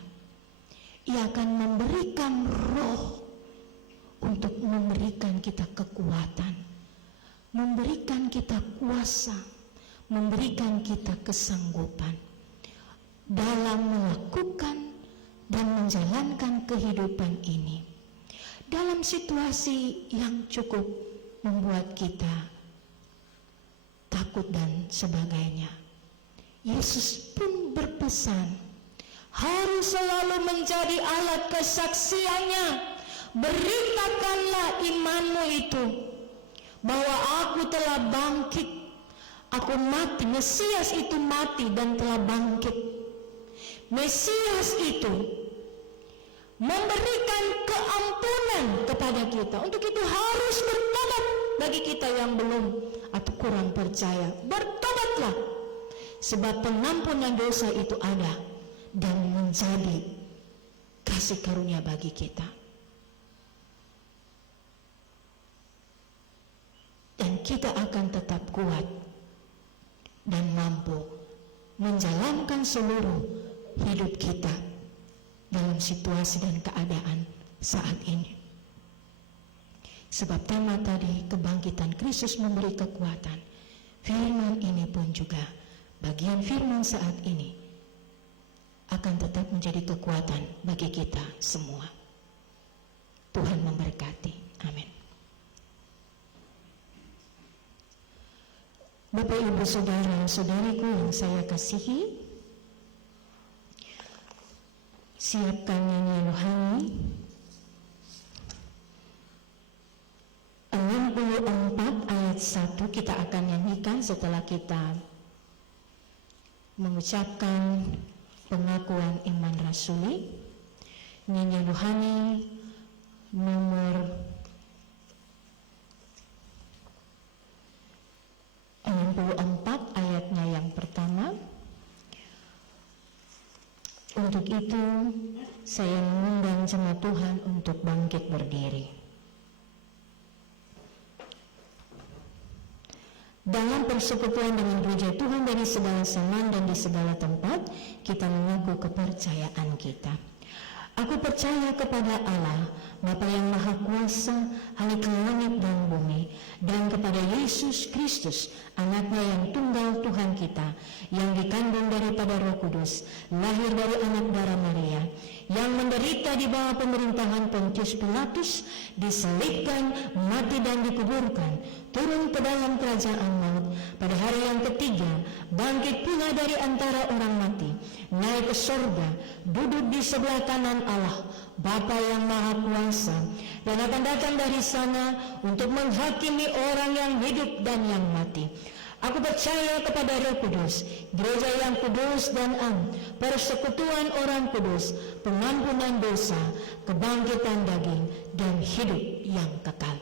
Ia akan memberikan roh untuk memberikan kita kekuatan, memberikan kita kuasa, memberikan kita kesanggupan dalam melakukan dan menjalankan kehidupan ini dalam situasi yang cukup membuat kita takut dan sebagainya. Yesus pun berpesan, harus selalu menjadi alat kesaksiannya. Beritakanlah imanmu itu bahwa aku telah bangkit. Aku mati, Mesias itu mati dan telah bangkit. Mesias itu memberikan keampunan kepada kita. Untuk itu harus bertobat bagi kita yang belum atau kurang percaya. Bertobatlah, sebab pengampunan dosa itu ada dan menjadi kasih karunia bagi kita. Dan kita akan tetap kuat dan mampu menjalankan seluruh hidup kita dalam situasi dan keadaan saat ini. Sebab tema tadi, kebangkitan Kristus memberi kekuatan. Firman ini pun juga, bagian firman saat ini akan tetap menjadi kekuatan bagi kita semua. Tuhan memberkati. Amin. Bapak, Ibu, Saudara-saudariku yang saya kasihi, siapkan nyanyian rohani 64 ayat 1 kita akan nyanyikan setelah kita mengucapkan pengakuan iman rasuli. Nyanyian rohani nomor 64 ayatnya yang pertama. Untuk itu saya mengundang jemaat Tuhan untuk bangkit berdiri. Dalam persekutuan dengan gereja Tuhan dari segala zaman dan di segala tempat, kita mengaku kepercayaan kita. Aku percaya kepada Allah, Bapa yang Maha Kuasa, Khalik langit dan bumi, dan kepada Yesus Kristus, anaknya yang tunggal Tuhan kita, yang dikandung daripada Roh Kudus, lahir dari anak darah Maria, yang menderita di bawah pemerintahan Pontius Pilatus, diselibkan, mati dan dikuburkan, turun ke dalam kerajaan maut, pada hari yang ketiga bangkit pula dari antara orang mati, naik ke sorga, duduk di sebelah kanan Allah Bapa yang Maha Kuasa, dan akan datang dari sana untuk menghakimi orang yang hidup dan yang mati. Aku percaya kepada Roh Kudus, gereja yang kudus dan am, persekutuan orang kudus, pengampunan dosa, kebangkitan daging, dan hidup yang kekal.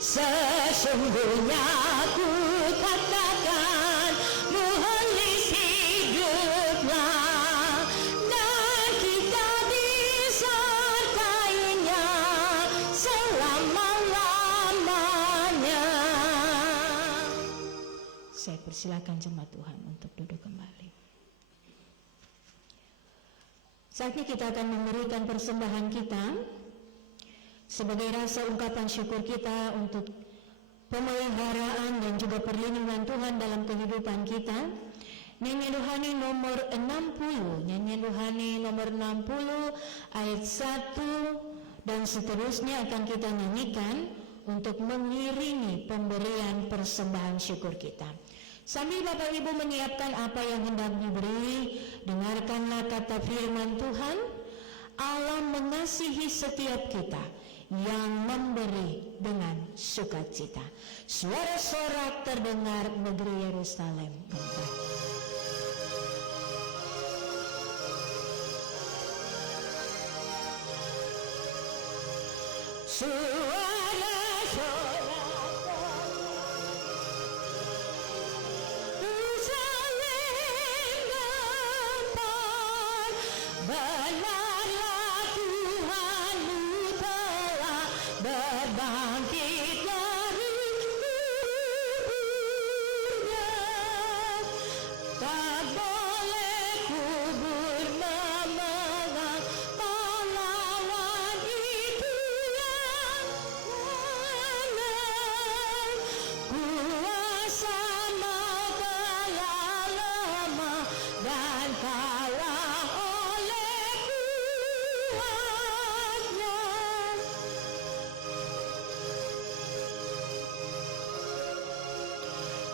Sesungguhnya aku katakan, Muhalis hiduplah, dan kita disertainya selama-lamanya. Saya persilakan jemaat Tuhan untuk duduk kembali. Saatnya kita akan memberikan persembahan kita sebagai rasa ungkapan syukur kita untuk pemeliharaan dan juga perlindungan Tuhan dalam kehidupan kita. Nyanyian rohani nomor 60, nyanyian rohani nomor 60 ayat 1 dan seterusnya akan kita nyanyikan untuk mengiringi pemberian persembahan syukur kita. Sambil Bapak Ibu menyiapkan apa yang hendak diberi, dengarkanlah kata firman Tuhan. Allah mengasihi setiap kita yang memberi dengan sukacita. Suara sorak terdengar, negeri Yerusalem gempar. Suara sorak Yerusalem gempar, benarlah Tuhanmu telah berbangkit dari kuburnya. Tak boleh kubur memegang pahlawan itu yang menang. Kuasa maut telah lemah dan kalah oleh kuatnya.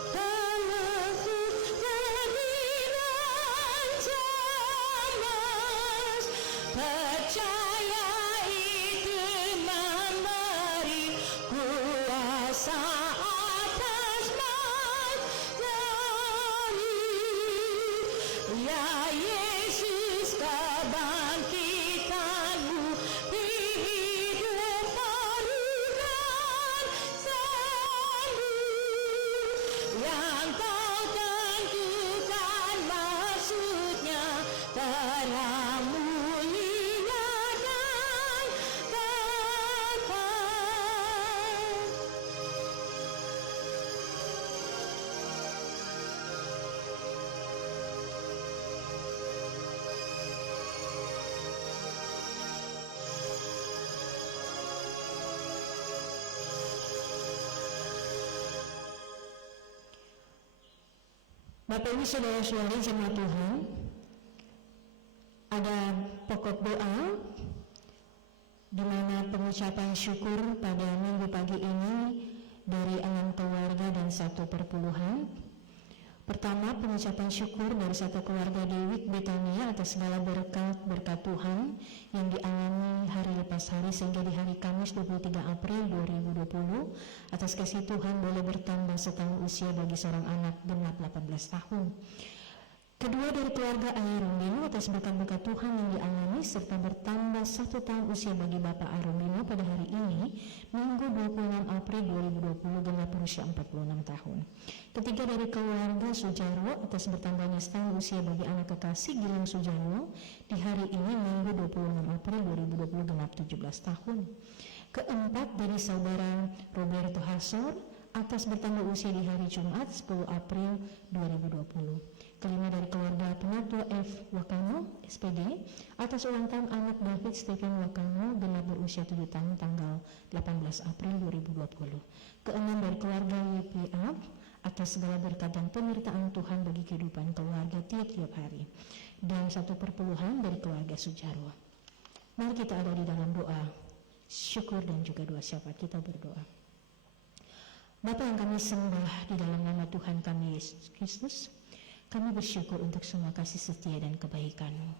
Terlebih dari rancamas, percaya itu memberi kuasa atas materi. Ya Yesus, kebangkitanmu hidup berikan sembuh, yang kau tentukan maksudnya terang, mulia dan kekal. Bapak Ibu saudara-saudari jemaat Tuhan, ada pokok doa di mana pengucapan syukur pada minggu pagi ini dari 6 keluarga dan 1 perpuluhan. Pertama, pengucapan syukur dari satu keluarga di Wik Betania atas segala berkat Tuhan yang dialami hari lepas hari sehingga di hari Kamis 23 April 2020 atas kasih Tuhan boleh bertambah setahun usia bagi seorang anak genap 18 tahun. Kedua, dari keluarga Arundino atas berkat Tuhan yang dialami serta bertambah 1 tahun usia bagi Bapak Arundino pada hari ini, Minggu 26 April 2020 genap berusia 46 tahun. Ketiga, dari keluarga Sujarwo atas bertambahnya setahun usia bagi anak kekasih Gilang Sujarwo di hari ini, Minggu 26 April 2020 genap 17 tahun. Keempat, dari saudara Roberto Hasor atas bertambah usia di hari Jumat 10 April 2020. Kelima dari keluarga Penatua F. Wakano, SPD, atas ulang tahun anak David Stephen Wakano genap berusia 7 tahun tanggal 18 April 2020. Keenam dari keluarga YPA, atas segala berkat dan penyertaan Tuhan bagi kehidupan keluarga tiap-tiap hari. Dan 1 perpuluhan dari keluarga Sujarwo. Mari kita ada di dalam doa syukur dan juga doa syafaat. Kita berdoa. Bapa yang kami sembah di dalam nama Tuhan kami Yesus Kristus, kami bersyukur untuk semua kasih setia dan kebaikan-Mu.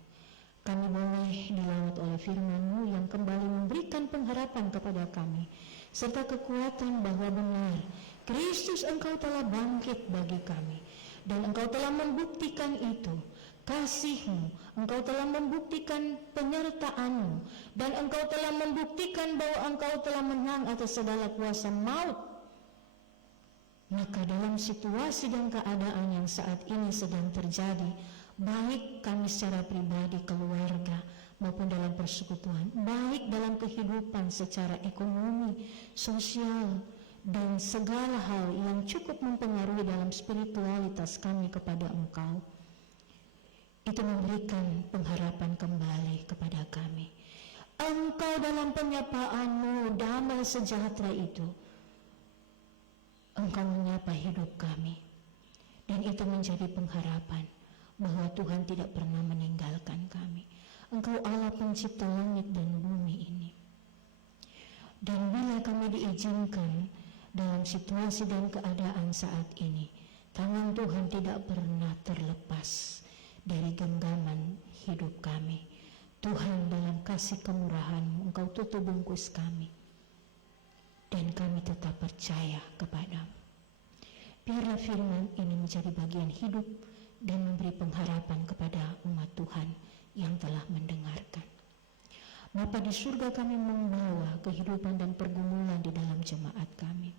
Kami boleh dilawat oleh firman-Mu yang kembali memberikan pengharapan kepada kami, serta kekuatan bahwa benar Kristus Engkau telah bangkit bagi kami, dan Engkau telah membuktikan itu. Kasih-Mu, Engkau telah membuktikan penyertaan-Mu, dan Engkau telah membuktikan bahwa Engkau telah menang atas segala kuasa maut. Maka dalam situasi dan keadaan yang saat ini sedang terjadi, baik kami secara pribadi, keluarga, maupun dalam persekutuan, baik dalam kehidupan secara ekonomi, sosial, dan segala hal yang cukup mempengaruhi dalam spiritualitas kami kepada Engkau, itu memberikan pengharapan kembali kepada kami. Engkau dalam penyapaan-Mu, damai sejahtera itu, Engkau menyapa hidup kami, dan itu menjadi pengharapan bahwa Tuhan tidak pernah meninggalkan kami. Engkau Allah pencipta langit dan bumi ini. Dan bila kami diizinkan dalam situasi dan keadaan saat ini, tangan Tuhan tidak pernah terlepas dari genggaman hidup kami. Tuhan, dalam kasih kemurahan-Mu, Engkau tutup bungkus kami, dan kami tetap percaya kepadamu. Biarlah firman ini menjadi bagian hidup dan memberi pengharapan kepada umat Tuhan yang telah mendengarkan. Bapa di surga, kami membawa kehidupan dan pergumulan di dalam jemaat kami.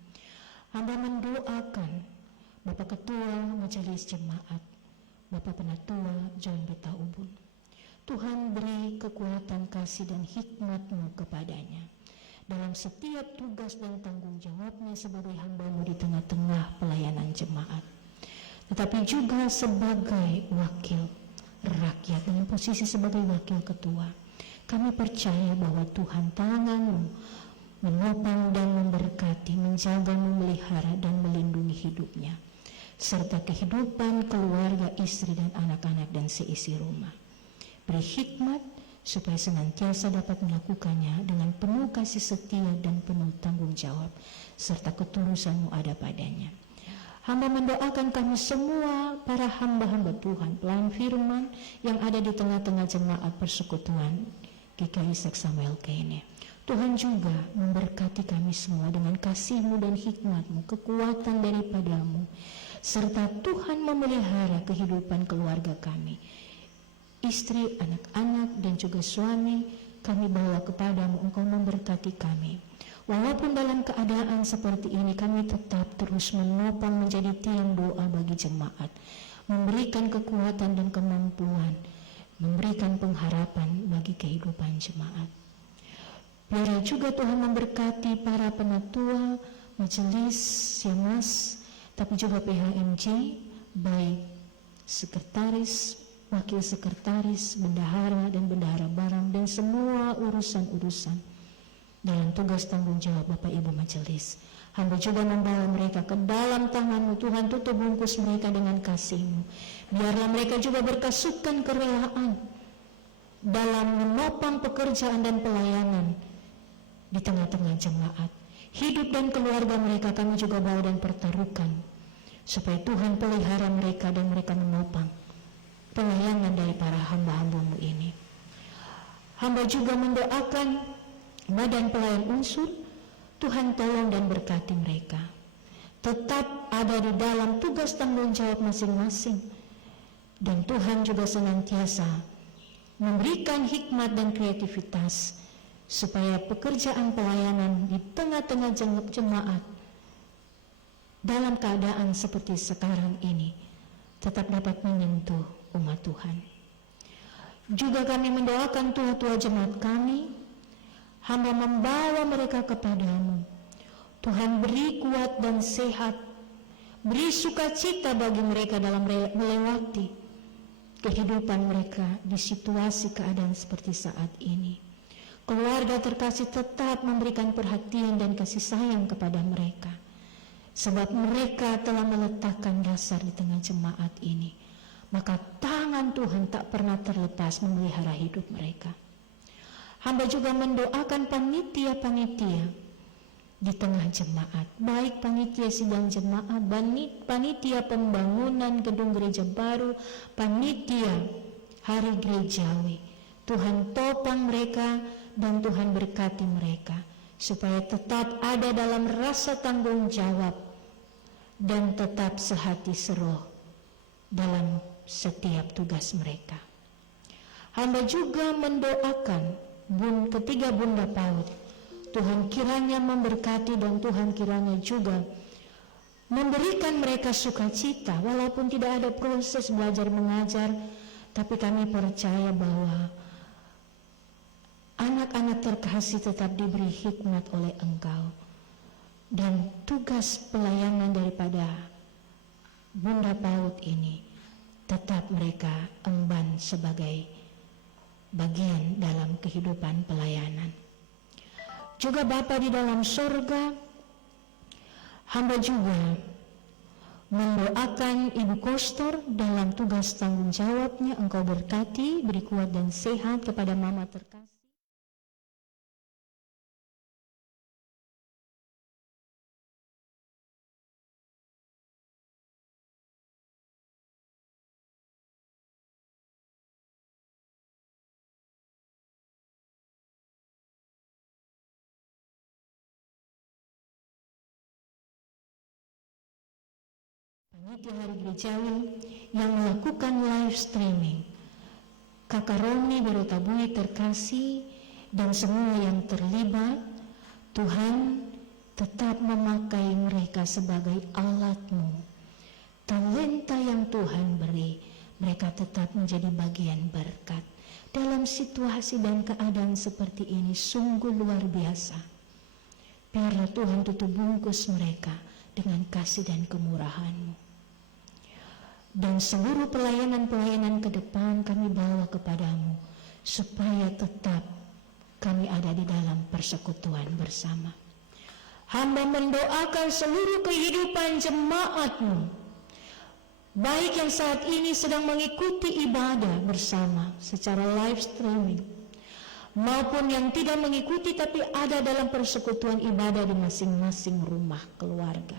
Hamba mendoakan Bapak Ketua Majelis Jemaat, Bapak Penatua John Beta Ubun. Tuhan beri kekuatan, kasih, dan hikmat-Mu kepadanya dalam setiap tugas dan tanggung jawabnya sebagai hamba-Mu di tengah-tengah pelayanan jemaat, tetapi juga sebagai wakil rakyat dengan posisi sebagai wakil ketua. Kami percaya bahwa Tuhan, tangan-Mu menopang dan memberkati, menjaga, memelihara, dan melindungi hidupnya, serta kehidupan keluarga, istri, dan anak-anak, dan seisi rumah. Beri hikmat supaya senantiasa dapat melakukannya dengan penuh kasih setia dan penuh tanggung jawab, serta ketulusan-Mu ada padanya. Hamba mendoakan kami semua, para hamba-hamba Tuhan, pelayan firman yang ada di tengah-tengah jemaat persekutuan GKI Ishak Samuel Kene. Tuhan juga memberkati kami semua dengan kasih-Mu dan hikmat-Mu, kekuatan daripada-Mu, serta Tuhan memelihara kehidupan keluarga kami, istri, anak-anak, dan juga suami. Kami bawa kepadamu, Engkau memberkati kami. Walaupun dalam keadaan seperti ini, kami tetap terus menopang menjadi tiang doa bagi jemaat, memberikan kekuatan dan kemampuan, memberikan pengharapan bagi kehidupan jemaat. Biarlah juga Tuhan memberkati para penatua, majelis, siamas, tapi juga PHMJ, baik sekretaris, wakil sekretaris, bendahara, dan bendahara barang, dan semua urusan-urusan dalam tugas tanggung jawab Bapak Ibu majelis. Hamba juga membawa mereka ke dalam tangan-Mu. Tuhan, tutup bungkus mereka dengan kasih-Mu. Biarlah mereka juga berkasukan kerelaan dalam menopang pekerjaan dan pelayanan di tengah-tengah jemaat. Hidup dan keluarga mereka kami juga bawa dan pertaruhkan, supaya Tuhan pelihara mereka dan mereka menopang pelayanan dari para hamba-hamba-Mu ini. Hamba juga mendoakan badan pelayan unsur. Tuhan tolong dan berkati mereka, tetap ada di dalam tugas tanggung jawab masing-masing, dan Tuhan juga senantiasa memberikan hikmat dan kreativitas supaya pekerjaan pelayanan di tengah-tengah jemaat dalam keadaan seperti sekarang ini tetap dapat menyentuh umat Tuhan. Juga kami mendoakan tua-tua jemaat kami. Hamba membawa mereka kepadamu. Tuhan, beri kuat dan sehat Beri sukacita bagi mereka dalam melewati kehidupan mereka di situasi keadaan seperti saat ini. Keluarga terkasih tetap memberikan perhatian dan kasih sayang kepada mereka, sebab mereka telah meletakkan dasar di tengah jemaat ini. Maka tangan Tuhan tak pernah terlepas memelihara hidup mereka. Hamba juga mendoakan panitia-panitia di tengah jemaat, baik panitia sidang jemaat, panitia pembangunan gedung gereja baru, panitia hari gerejawi. Tuhan topang mereka dan Tuhan berkati mereka supaya tetap ada dalam rasa tanggung jawab dan tetap sehati seroh dalam setiap tugas mereka. Hamba juga mendoakan ketiga Bunda PAUD. Tuhan kiranya memberkati dan Tuhan kiranya juga memberikan mereka sukacita walaupun tidak ada proses belajar mengajar, tapi kami percaya bahwa anak-anak terkasih tetap diberi hikmat oleh Engkau, dan tugas pelayanan daripada Bunda PAUD ini tetap mereka emban sebagai bagian dalam kehidupan pelayanan. Juga Bapa di dalam surga, hamba juga mendoakan Ibu Kostor dalam tugas tanggung jawabnya. Engkau berkati, beri kuat dan sehat kepada Mama terkasih. Panitia hari gerejawi yang melakukan live streaming, Kakak Romi Berotabui terkasih dan semua yang terlibat, Tuhan tetap memakai mereka sebagai alat-Mu. Talenta yang Tuhan beri, mereka tetap menjadi bagian berkat. Dalam situasi dan keadaan seperti ini sungguh luar biasa. Biarlah Tuhan tutup bungkus mereka dengan kasih dan kemurahan-Mu. Dan seluruh pelayanan-pelayanan ke depan kami bawa kepadamu, supaya tetap kami ada di dalam persekutuan bersama. Hamba mendoakan seluruh kehidupan jemaat-Mu, baik yang saat ini sedang mengikuti ibadah bersama secara live streaming, maupun yang tidak mengikuti tapi ada dalam persekutuan ibadah di masing-masing rumah keluarga.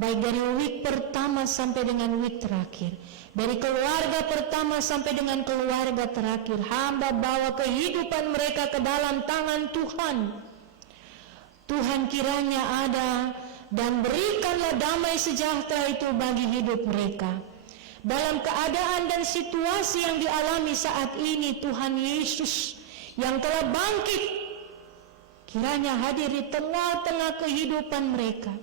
Baik dari week pertama sampai dengan week terakhir, dari keluarga pertama sampai dengan keluarga terakhir, hamba bawa kehidupan mereka ke dalam tangan Tuhan. Tuhan kiranya ada dan berikanlah damai sejahtera itu bagi hidup mereka. Dalam keadaan dan situasi yang dialami saat ini, Tuhan Yesus yang telah bangkit kiranya hadir di tengah-tengah kehidupan mereka,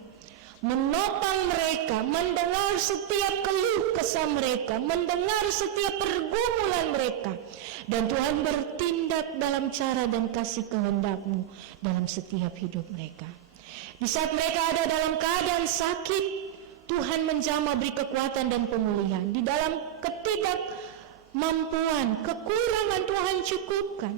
menopang mereka, mendengar setiap keluh kesah mereka, mendengar setiap pergumulan mereka, dan Tuhan bertindak dalam cara dan kasih kehendak-Mu dalam setiap hidup mereka. Di saat mereka ada dalam keadaan sakit, Tuhan menjamah beri kekuatan dan pemulihan. Di dalam ketidakmampuan, kekurangan, Tuhan cukupkan.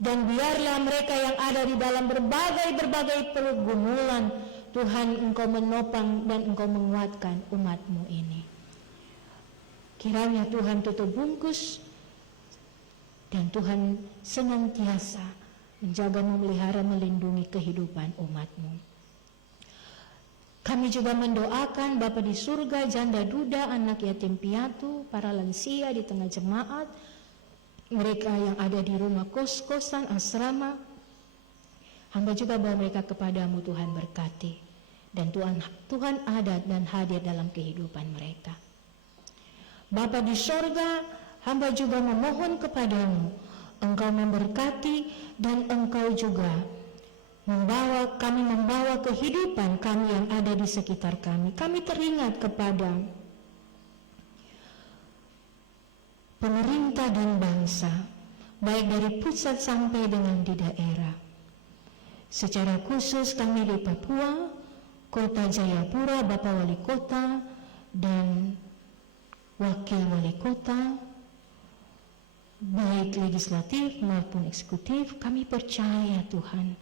Dan biarlah mereka yang ada di dalam berbagai pergumulan, Tuhan Engkau menopang dan Engkau menguatkan umat-Mu ini. Kiranya Tuhan tutup bungkus dan Tuhan senantiasa menjaga, memelihara, melindungi kehidupan umat-Mu. Kami juga mendoakan Bapa di surga, janda duda, anak yatim piatu, para lansia di tengah jemaat, mereka yang ada di rumah kos-kosan, asrama. Hamba juga bawa mereka kepadamu, Tuhan berkati. Dan Tuhan ada dan hadir dalam kehidupan mereka. Bapa di sorga, hamba juga memohon kepadamu, Engkau memberkati dan Engkau juga membawa kehidupan kami yang ada di sekitar kami. Kami teringat kepada pemerintah dan bangsa, baik dari pusat sampai dengan di daerah. Secara khusus kami di Papua Kota Jayapura, Bapak Wali Kota dan Wakil Wali Kota, baik legislatif maupun eksekutif, kami percaya Tuhan,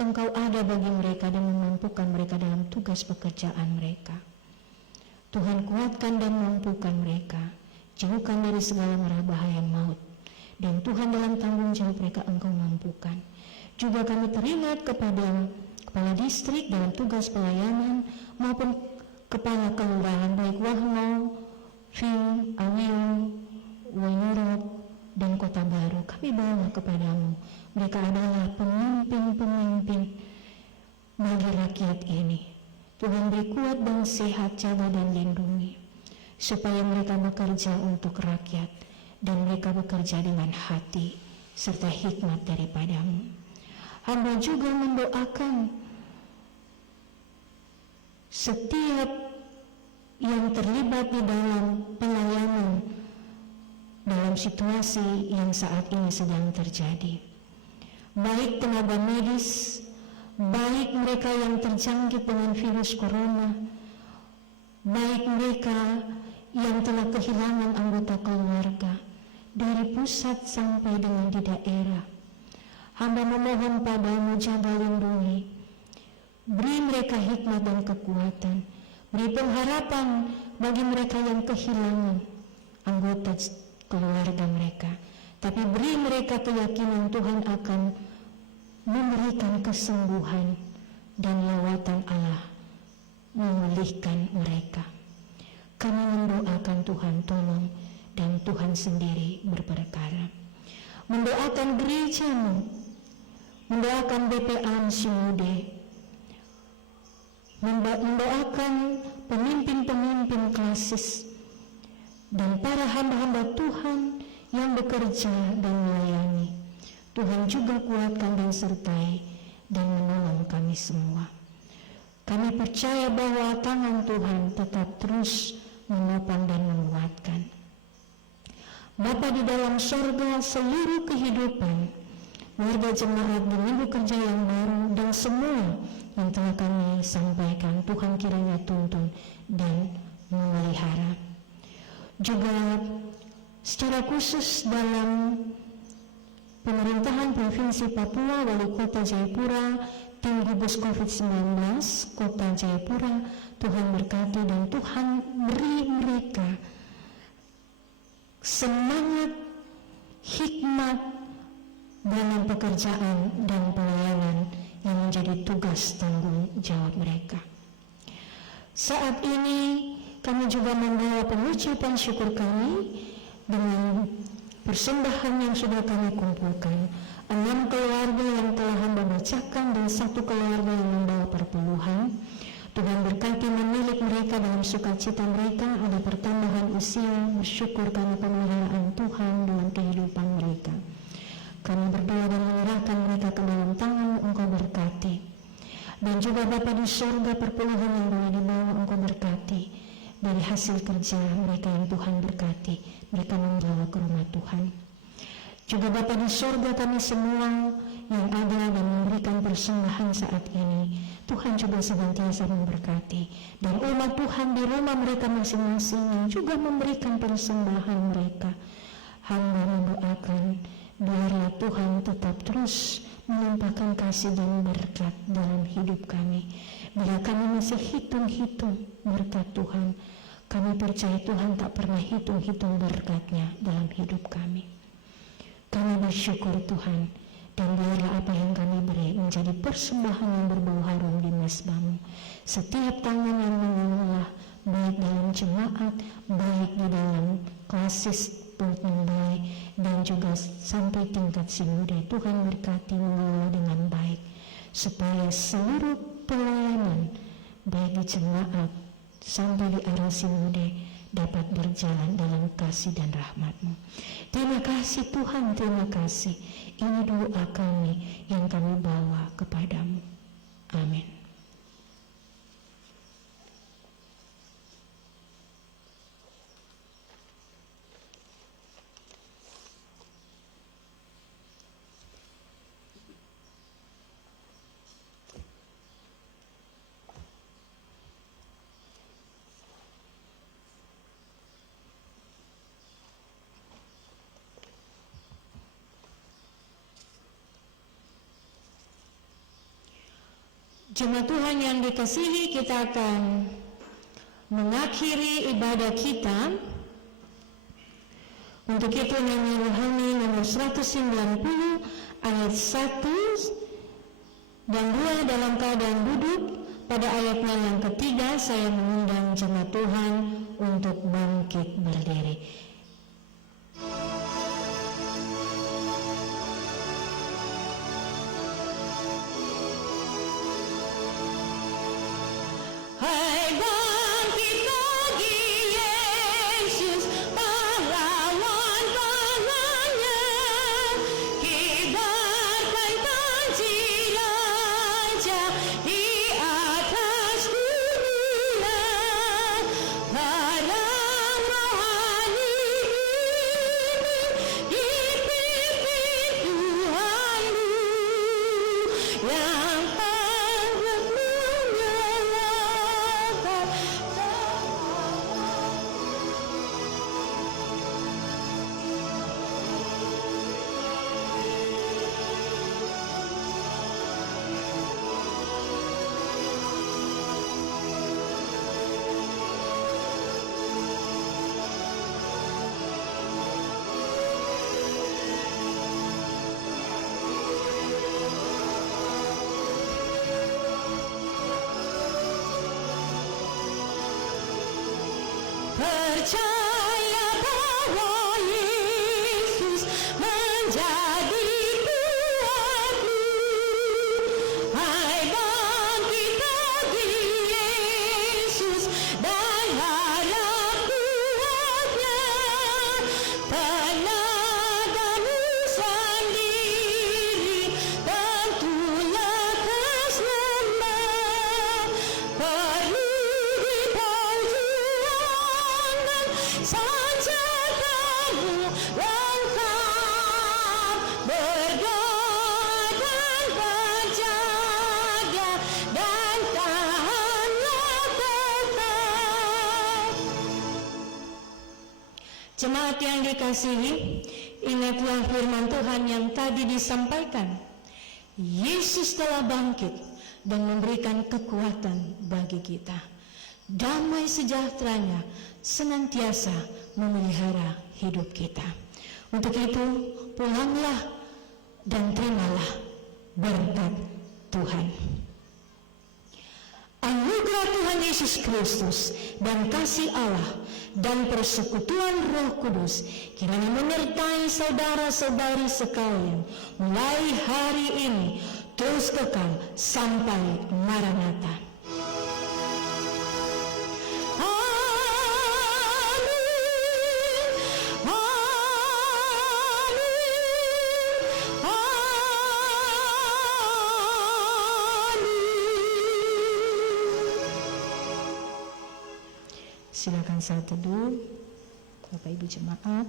Engkau ada bagi mereka dan memampukan mereka dalam tugas pekerjaan mereka. Tuhan, kuatkan dan mampukan mereka, jauhkan dari segala mara bahaya maut, dan Tuhan dalam tanggung jawab mereka Engkau mampukan. Juga kami teringat kepada kepala distrik dalam tugas pelayanan maupun kepala kelurahan baik Wahmo, Ving, Aweo, Wainurok, dan Kota Baru. Kami bawa kepadamu. Mereka adalah pemimpin-pemimpin bagi rakyat ini. Tuhan beri kuat dan sehat, jaga dan lindungi, supaya mereka bekerja untuk rakyat dan mereka bekerja dengan hati serta hikmat daripadamu. Hamba juga mendoakan setiap yang terlibat di dalam pelayanan dalam situasi yang saat ini sedang terjadi. Baik tenaga medis, baik mereka yang terjangkit dengan virus corona, baik mereka yang telah kehilangan anggota keluarga, dari pusat sampai dengan di daerah. Hamba memohon padamu, jaga lindungi, beri mereka hikmat dan kekuatan, beri pengharapan bagi mereka yang kehilangan anggota keluarga mereka. Tapi beri mereka keyakinan Tuhan akan memberikan kesembuhan dan lawatan Allah memulihkan mereka. Kami mendoakan Tuhan tolong dan Tuhan sendiri berperkara. Mendoakan gerejamu, mendoakan BPA Simude, mendoakan pemimpin-pemimpin klasis dan para hamba-hamba Tuhan yang bekerja dan melayani. Tuhan juga kuatkan dan sertai dan menolong kami semua. Kami percaya bahwa tangan Tuhan tetap terus menopang dan menguatkan. Bapa di dalam sorga, seluruh kehidupan warga jemaat di minggu kerja yang baru dan semua yang telah kami sampaikan, Tuhan kiranya tuntun dan memelihara. Juga secara khusus dalam pemerintahan Provinsi Papua, Wali Kota Jayapura, tim gugus COVID-19 Kota Jayapura, Tuhan berkati dan Tuhan beri mereka semangat, hikmat dalam pekerjaan dan pelayanan yang menjadi tugas tanggung jawab mereka. Saat ini kami juga membawa pengucapan syukur kami dengan persembahan yang sudah kami kumpulkan. 6 keluarga yang telah hamba bacakan dan 1 keluarga yang membawa perpuluhan. Tuhan berkati memilik mereka dalam sukacita mereka, ada pertambahan usia, bersyukur karena pemeliharaan Tuhan dalam kehidupan mereka. Kami berdoa dan menyerahkan mereka ke dalam tangan Engkau berkati. Dan juga Bapa di surga, perpuluhan yang boleh dibawa Engkau berkati. Dari hasil kerja mereka yang Tuhan berkati, mereka membawa ke rumah Tuhan. Juga Bapa di surga, kami semua yang ada dan memberikan persembahan saat ini, Tuhan juga senantiasa memberkati. Dan umat Tuhan di rumah mereka masing-masing yang juga memberikan persembahan mereka. Hamba mendoakan biarlah Tuhan tetap terus melimpahkan kasih dan berkat dalam hidup kami. Bila kami masih hitung-hitung berkat Tuhan, kami percaya Tuhan tak pernah hitung-hitung berkatnya dalam hidup kami. Kami bersyukur Tuhan, dan biarlah apa yang kami beri menjadi persembahan yang berbau harum di mezbamu. Setiap tangan yang mengolah, baik dalam jemaat, baik di dalam klasis Putnumbai, dan juga sampai tingkat Simude, Tuhan berkati mengelola dengan baik, supaya seluruh pelayanan baik di jemaat sampai di arah Simude dapat berjalan dalam kasih dan rahmat-Mu. Terima kasih Tuhan, terima kasih. Ini doa kami yang kami bawa kepadamu. Amin. Jemaat Tuhan yang dikasihi, kita akan mengakhiri ibadah kita. Untuk itu nyanyian rohani nomor 190 ayat 1 dan 2 dalam keadaan duduk. Pada ayatnya yang ketiga saya mengundang jemaat Tuhan untuk bangkit berdiri. Hai bangkit lagi Yesus, pahlawan tangannya, kibarkan panji raja di atas dunia. Barang rohani ini dipimpin Tuhanmu yang akan menyelamatkan. Percaya bahwa Yesus menjadi Tuhanmu. Hai bangkit lagi Yesus dan harap kuatnya, tenagamu sendiri tentulah keselamatan. Perlu diperjuangkan senjatamu lengkap, berdoa dan berjaga, dan tahanlah tetap. Jemaat yang dikasihi, ingatlah firman Tuhan yang tadi disampaikan. Yesus telah bangkit dan memberikan kekuatan bagi kita. Damai sejahteranya senantiasa memelihara hidup kita. Untuk itu, pulanglah dan terimalah berkat Tuhan. Anugerah Tuhan Yesus Kristus dan kasih Allah dan persekutuan Roh Kudus kiranya menyertai saudara-saudari sekalian mulai hari ini terus kekal sampai Maranatha. Silakan saat teduh, Bapak Ibu jemaat.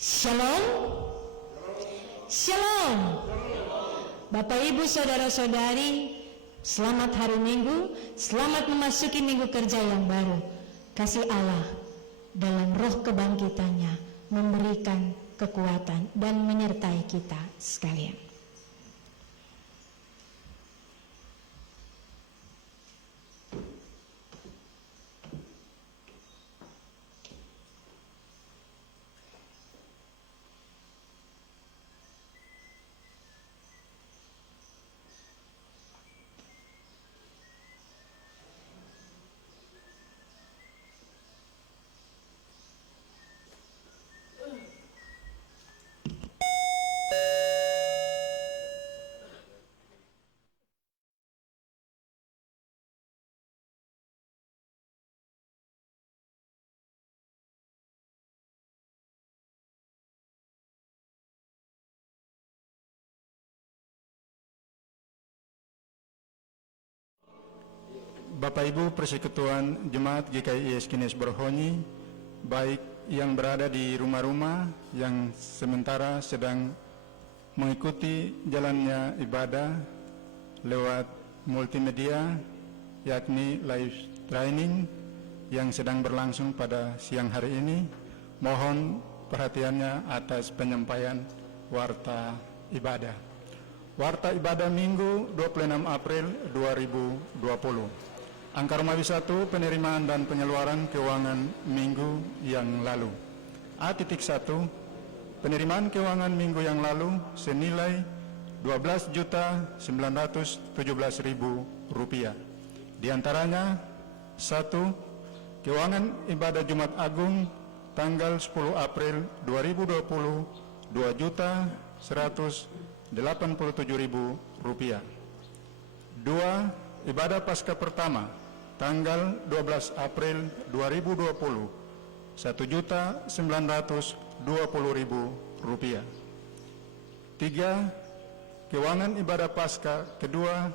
Shalom. Shalom. Bapak Ibu saudara-saudari, selamat hari Minggu, selamat memasuki minggu kerja yang baru. Kasih Allah dalam roh kebangkitannya memberikan kekuatan dan menyertai kita sekalian. Bapak Ibu Persekutuan Jemaat GKI Eskines Berhoni, baik yang berada di rumah-rumah yang sementara sedang mengikuti jalannya ibadah lewat multimedia yakni live training yang sedang berlangsung pada siang hari ini. Mohon perhatiannya atas penyampaian warta ibadah. Warta ibadah Minggu 26 April 2020. Angka Romawi 1, penerimaan dan pengeluaran keuangan minggu yang lalu. A.1, penerimaan keuangan minggu yang lalu senilai Rp12.917.000. Di antaranya 1. Keuangan ibadah Jumat Agung tanggal 10 April 2020 Rp2.187.000. 2. Ibadah Paskah pertama tanggal 12 April 2020 Rp1.920.000. 3. Keuangan ibadah Paskah kedua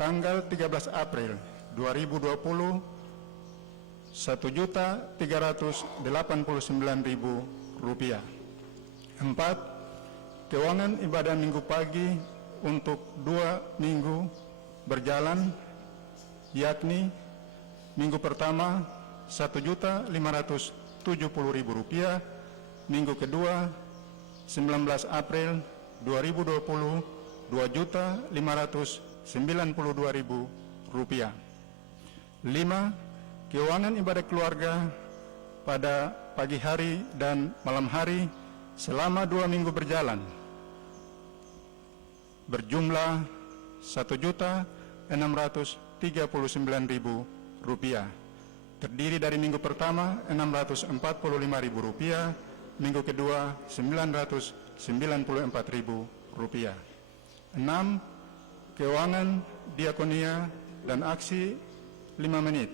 tanggal 13 April 2020 Rp1.389.000. 4. Keuangan ibadah minggu pagi untuk 2 minggu berjalan, yakni minggu pertama Rp1.570.000, minggu kedua 19 April 2020 Rp2.592.000. 5. Keuangan ibadah keluarga pada pagi hari dan malam hari selama 2 minggu berjalan berjumlah Rp1.639.000, terdiri dari minggu pertama Rp645.000, minggu kedua Rp994.000. 6. Keuangan diakonia dan aksi 5 menit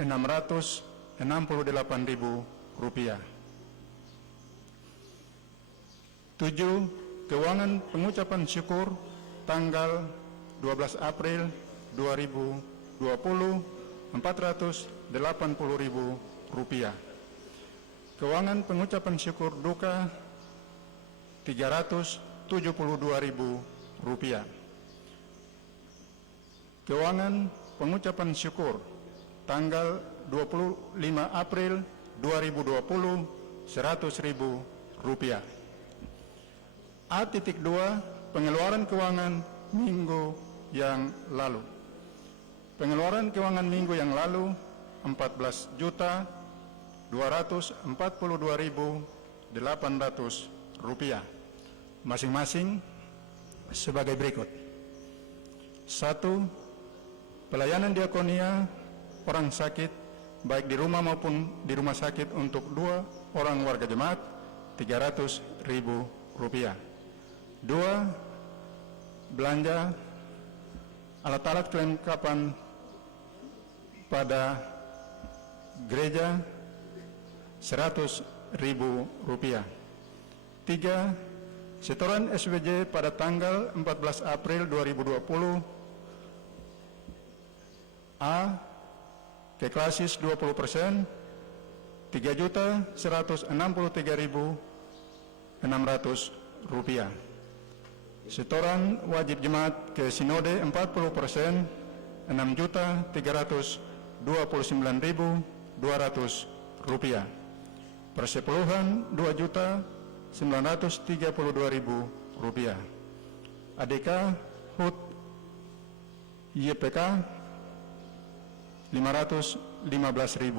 Rp668.000. 7. Keuangan pengucapan syukur tanggal 12 April 2020 Rp480.000. Keuangan pengucapan syukur duka Rp372.000. Keuangan pengucapan syukur tanggal 25 April 2020 Rp100.000. A.2, pengeluaran keuangan minggu yang lalu. Pengeluaran keuangan minggu yang lalu Rp14.042.800, masing-masing sebagai berikut. 1. Pelayanan diakonia orang sakit baik di rumah maupun di rumah sakit untuk 2 orang warga jemaat Rp300.000. 2. Belanja alat-alat kelengkapan pada gereja Rp100.000. 3. Setoran SWJ pada tanggal 14 April 2020. A. Keklasis 20%, Rp3.163.600. Setoran wajib jemaat ke sinode 40%, Rp6.329.200. Persepuluhan Rp2.932.000. ADK HUT YPK Rp515.000.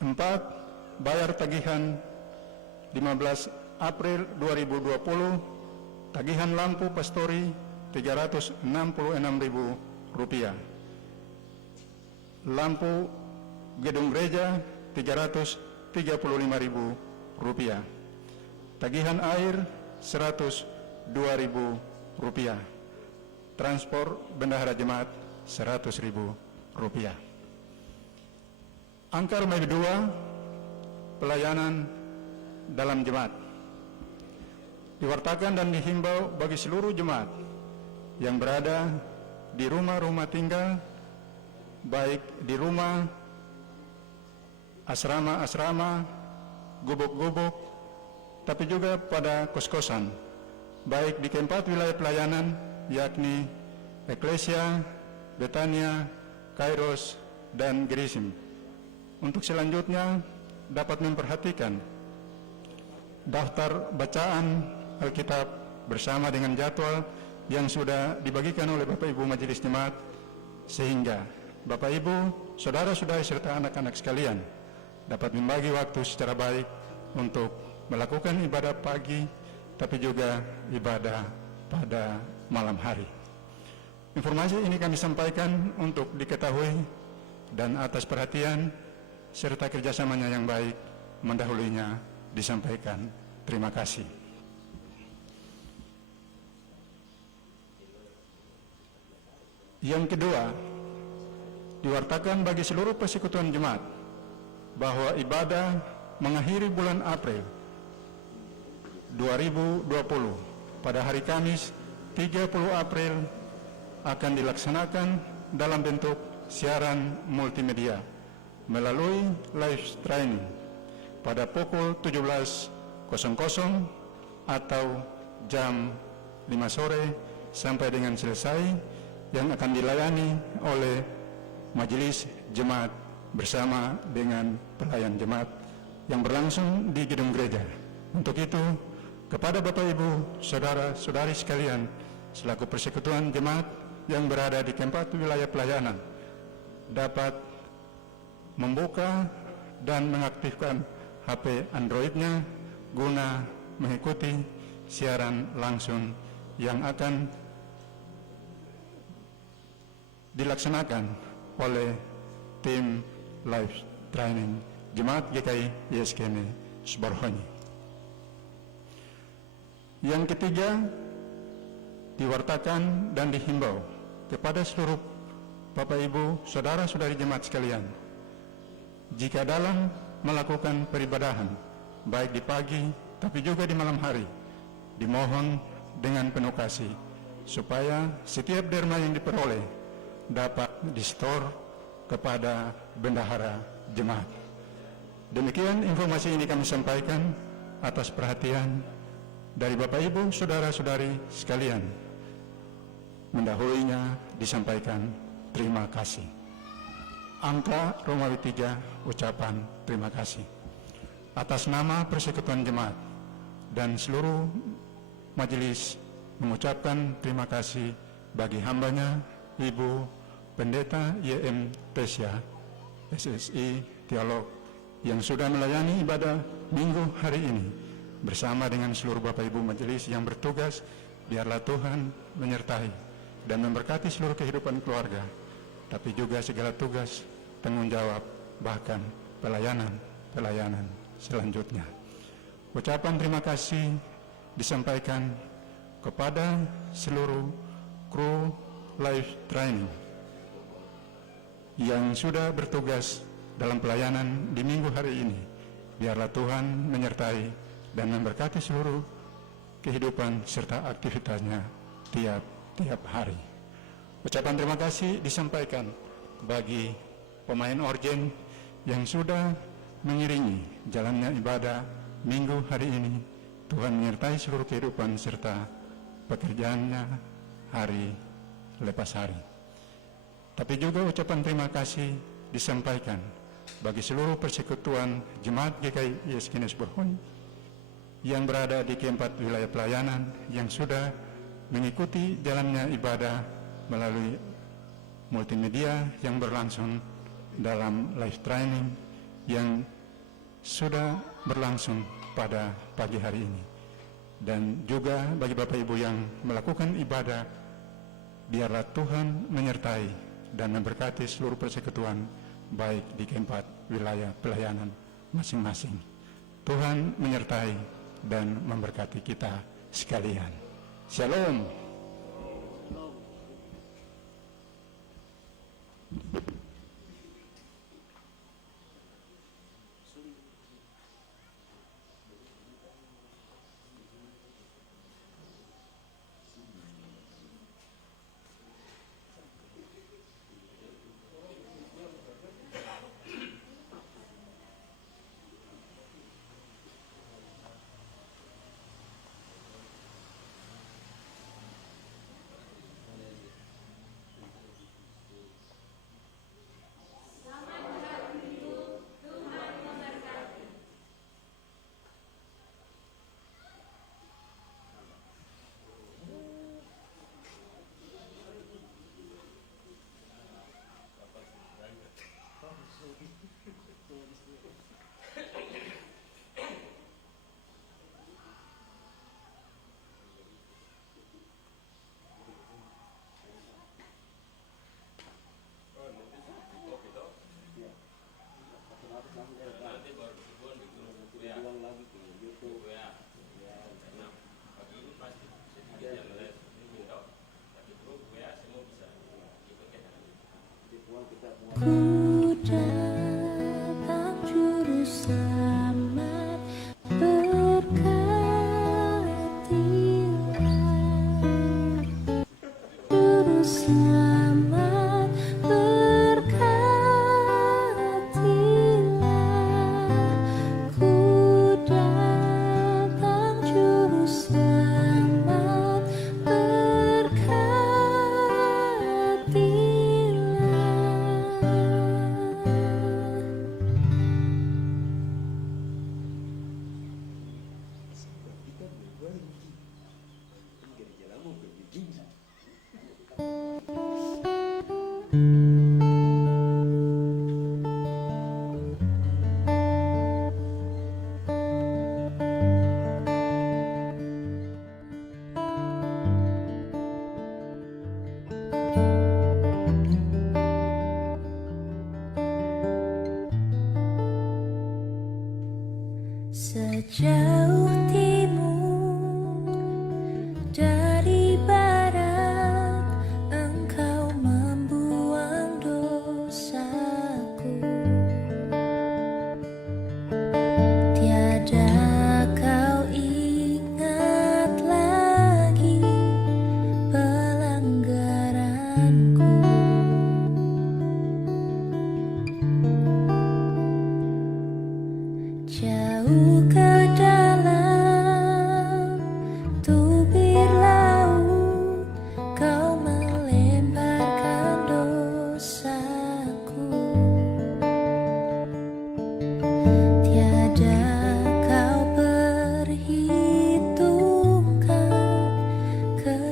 4. Bayar tagihan 15 April 2020, tagihan lampu pastori Rp366.000. Lampu gedung gereja Rp335.000. Tagihan air Rp102.000. Transport bendahara jemaat Rp100.000. Angka Romawi 2, pelayanan dalam jemaat. Diwartakan dan dihimbau bagi seluruh jemaat yang berada di rumah-rumah tinggal, baik di rumah, asrama-asrama, gubuk-gubuk, tapi juga pada kos-kosan, baik di keempat wilayah pelayanan, yakni Eklesia, Betania, Kairos, dan Gerisim. Untuk selanjutnya dapat memperhatikan daftar bacaan Alkitab bersama dengan jadwal yang sudah dibagikan oleh Bapak Ibu Majelis Jemaat, sehingga Bapak Ibu, saudara-saudari serta anak-anak sekalian dapat membagi waktu secara baik untuk melakukan ibadah pagi, tapi juga ibadah pada malam hari. Informasi ini kami sampaikan untuk diketahui dan atas perhatian serta kerjasamanya yang baik mendahulunya disampaikan. Terima kasih. Yang kedua, diwartakan bagi seluruh persekutuan jemaat bahwa ibadah mengakhiri bulan April 2020 pada hari Kamis 30 April akan dilaksanakan dalam bentuk siaran multimedia melalui live streaming pada pukul 17.00 atau jam 5 sore sampai dengan selesai, yang akan dilayani oleh Majelis Jemaat bersama dengan pelayan jemaat yang berlangsung di gedung gereja. Untuk itu, kepada Bapak Ibu, saudara-saudari sekalian, selaku persekutuan jemaat yang berada di keempat wilayah pelayanan, dapat membuka dan mengaktifkan HP Android-nya guna mengikuti siaran langsung yang akan dilaksanakan oleh tim live training Jemaat GKI ISKN Subarhonyi. Yang ketiga, diwartakan dan dihimbau kepada seluruh Bapak Ibu, saudara-saudari jemaat sekalian, jika dalam melakukan peribadahan, baik di pagi tapi juga di malam hari, dimohon dengan penuh kasih supaya setiap derma yang diperoleh dapat disetor kepada bendahara jemaat. Demikian informasi ini kami sampaikan atas perhatian dari Bapak Ibu, saudara-saudari sekalian. Mendahulunya disampaikan terima kasih. Angka Romawi 3, ucapan terima kasih. Atas nama Persekutuan Jemaat dan seluruh majelis mengucapkan terima kasih bagi hambanya Ibu Pendeta Y.M. Tesya, SSI Teolog, yang sudah melayani ibadah minggu hari ini bersama dengan seluruh Bapak Ibu majelis yang bertugas. Biarlah Tuhan menyertai dan memberkati seluruh kehidupan keluarga, tapi juga segala tugas, tanggung jawab, bahkan pelayanan selanjutnya. Ucapan terima kasih disampaikan kepada seluruh kru live training yang sudah bertugas dalam pelayanan di minggu hari ini. Biarlah Tuhan menyertai dan memberkati seluruh kehidupan serta aktivitasnya tiap hari. Ucapan terima kasih disampaikan bagi pemain orgen yang sudah mengiringi jalannya ibadah minggu hari ini. Tuhan menyertai seluruh kehidupan serta pekerjaannya hari lepas hari. Tapi juga ucapan terima kasih disampaikan bagi seluruh persekutuan Jemaat GKI ISKN Subarhonyi yang berada di keempat wilayah pelayanan yang sudah mengikuti jalannya ibadah melalui multimedia yang berlangsung dalam live training yang sudah berlangsung pada pagi hari ini. Dan juga bagi Bapak Ibu yang melakukan ibadah, biarlah Tuhan menyertai dan memberkati seluruh persekutuan baik di keempat wilayah pelayanan masing-masing. Tuhan menyertai dan memberkati kita sekalian. Shalom.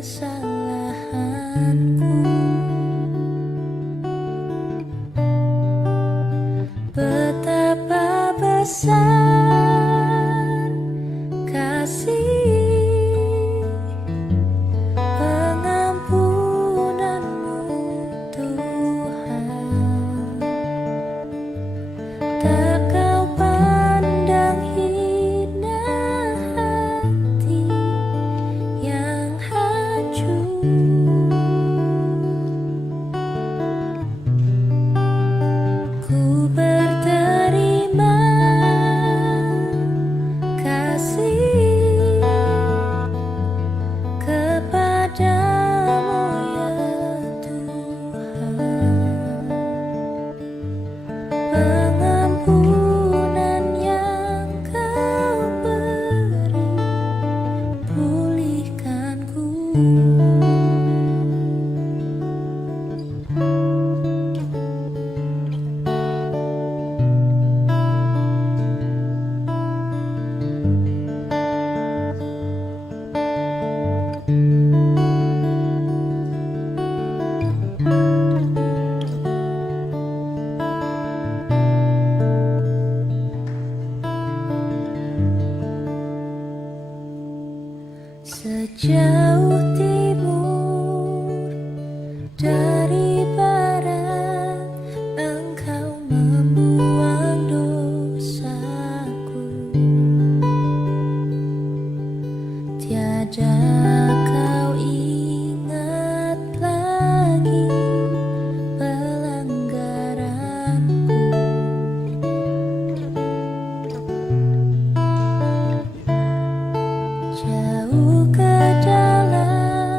kesalahanku. Betapa besar kasih pengampunanmu Tuhan. Tak kau pandang hina hati yang hancur. Ku berterima kasih kepadamu ya Tuhan. Pengampunan yang kau beri pulihkanku. Sejauh timur dari barat, Engkau membuang dosaku. Tiada kau ingat lagi pelanggaranku. Jauh ke dalam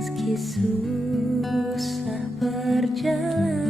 Meski susah perjalanan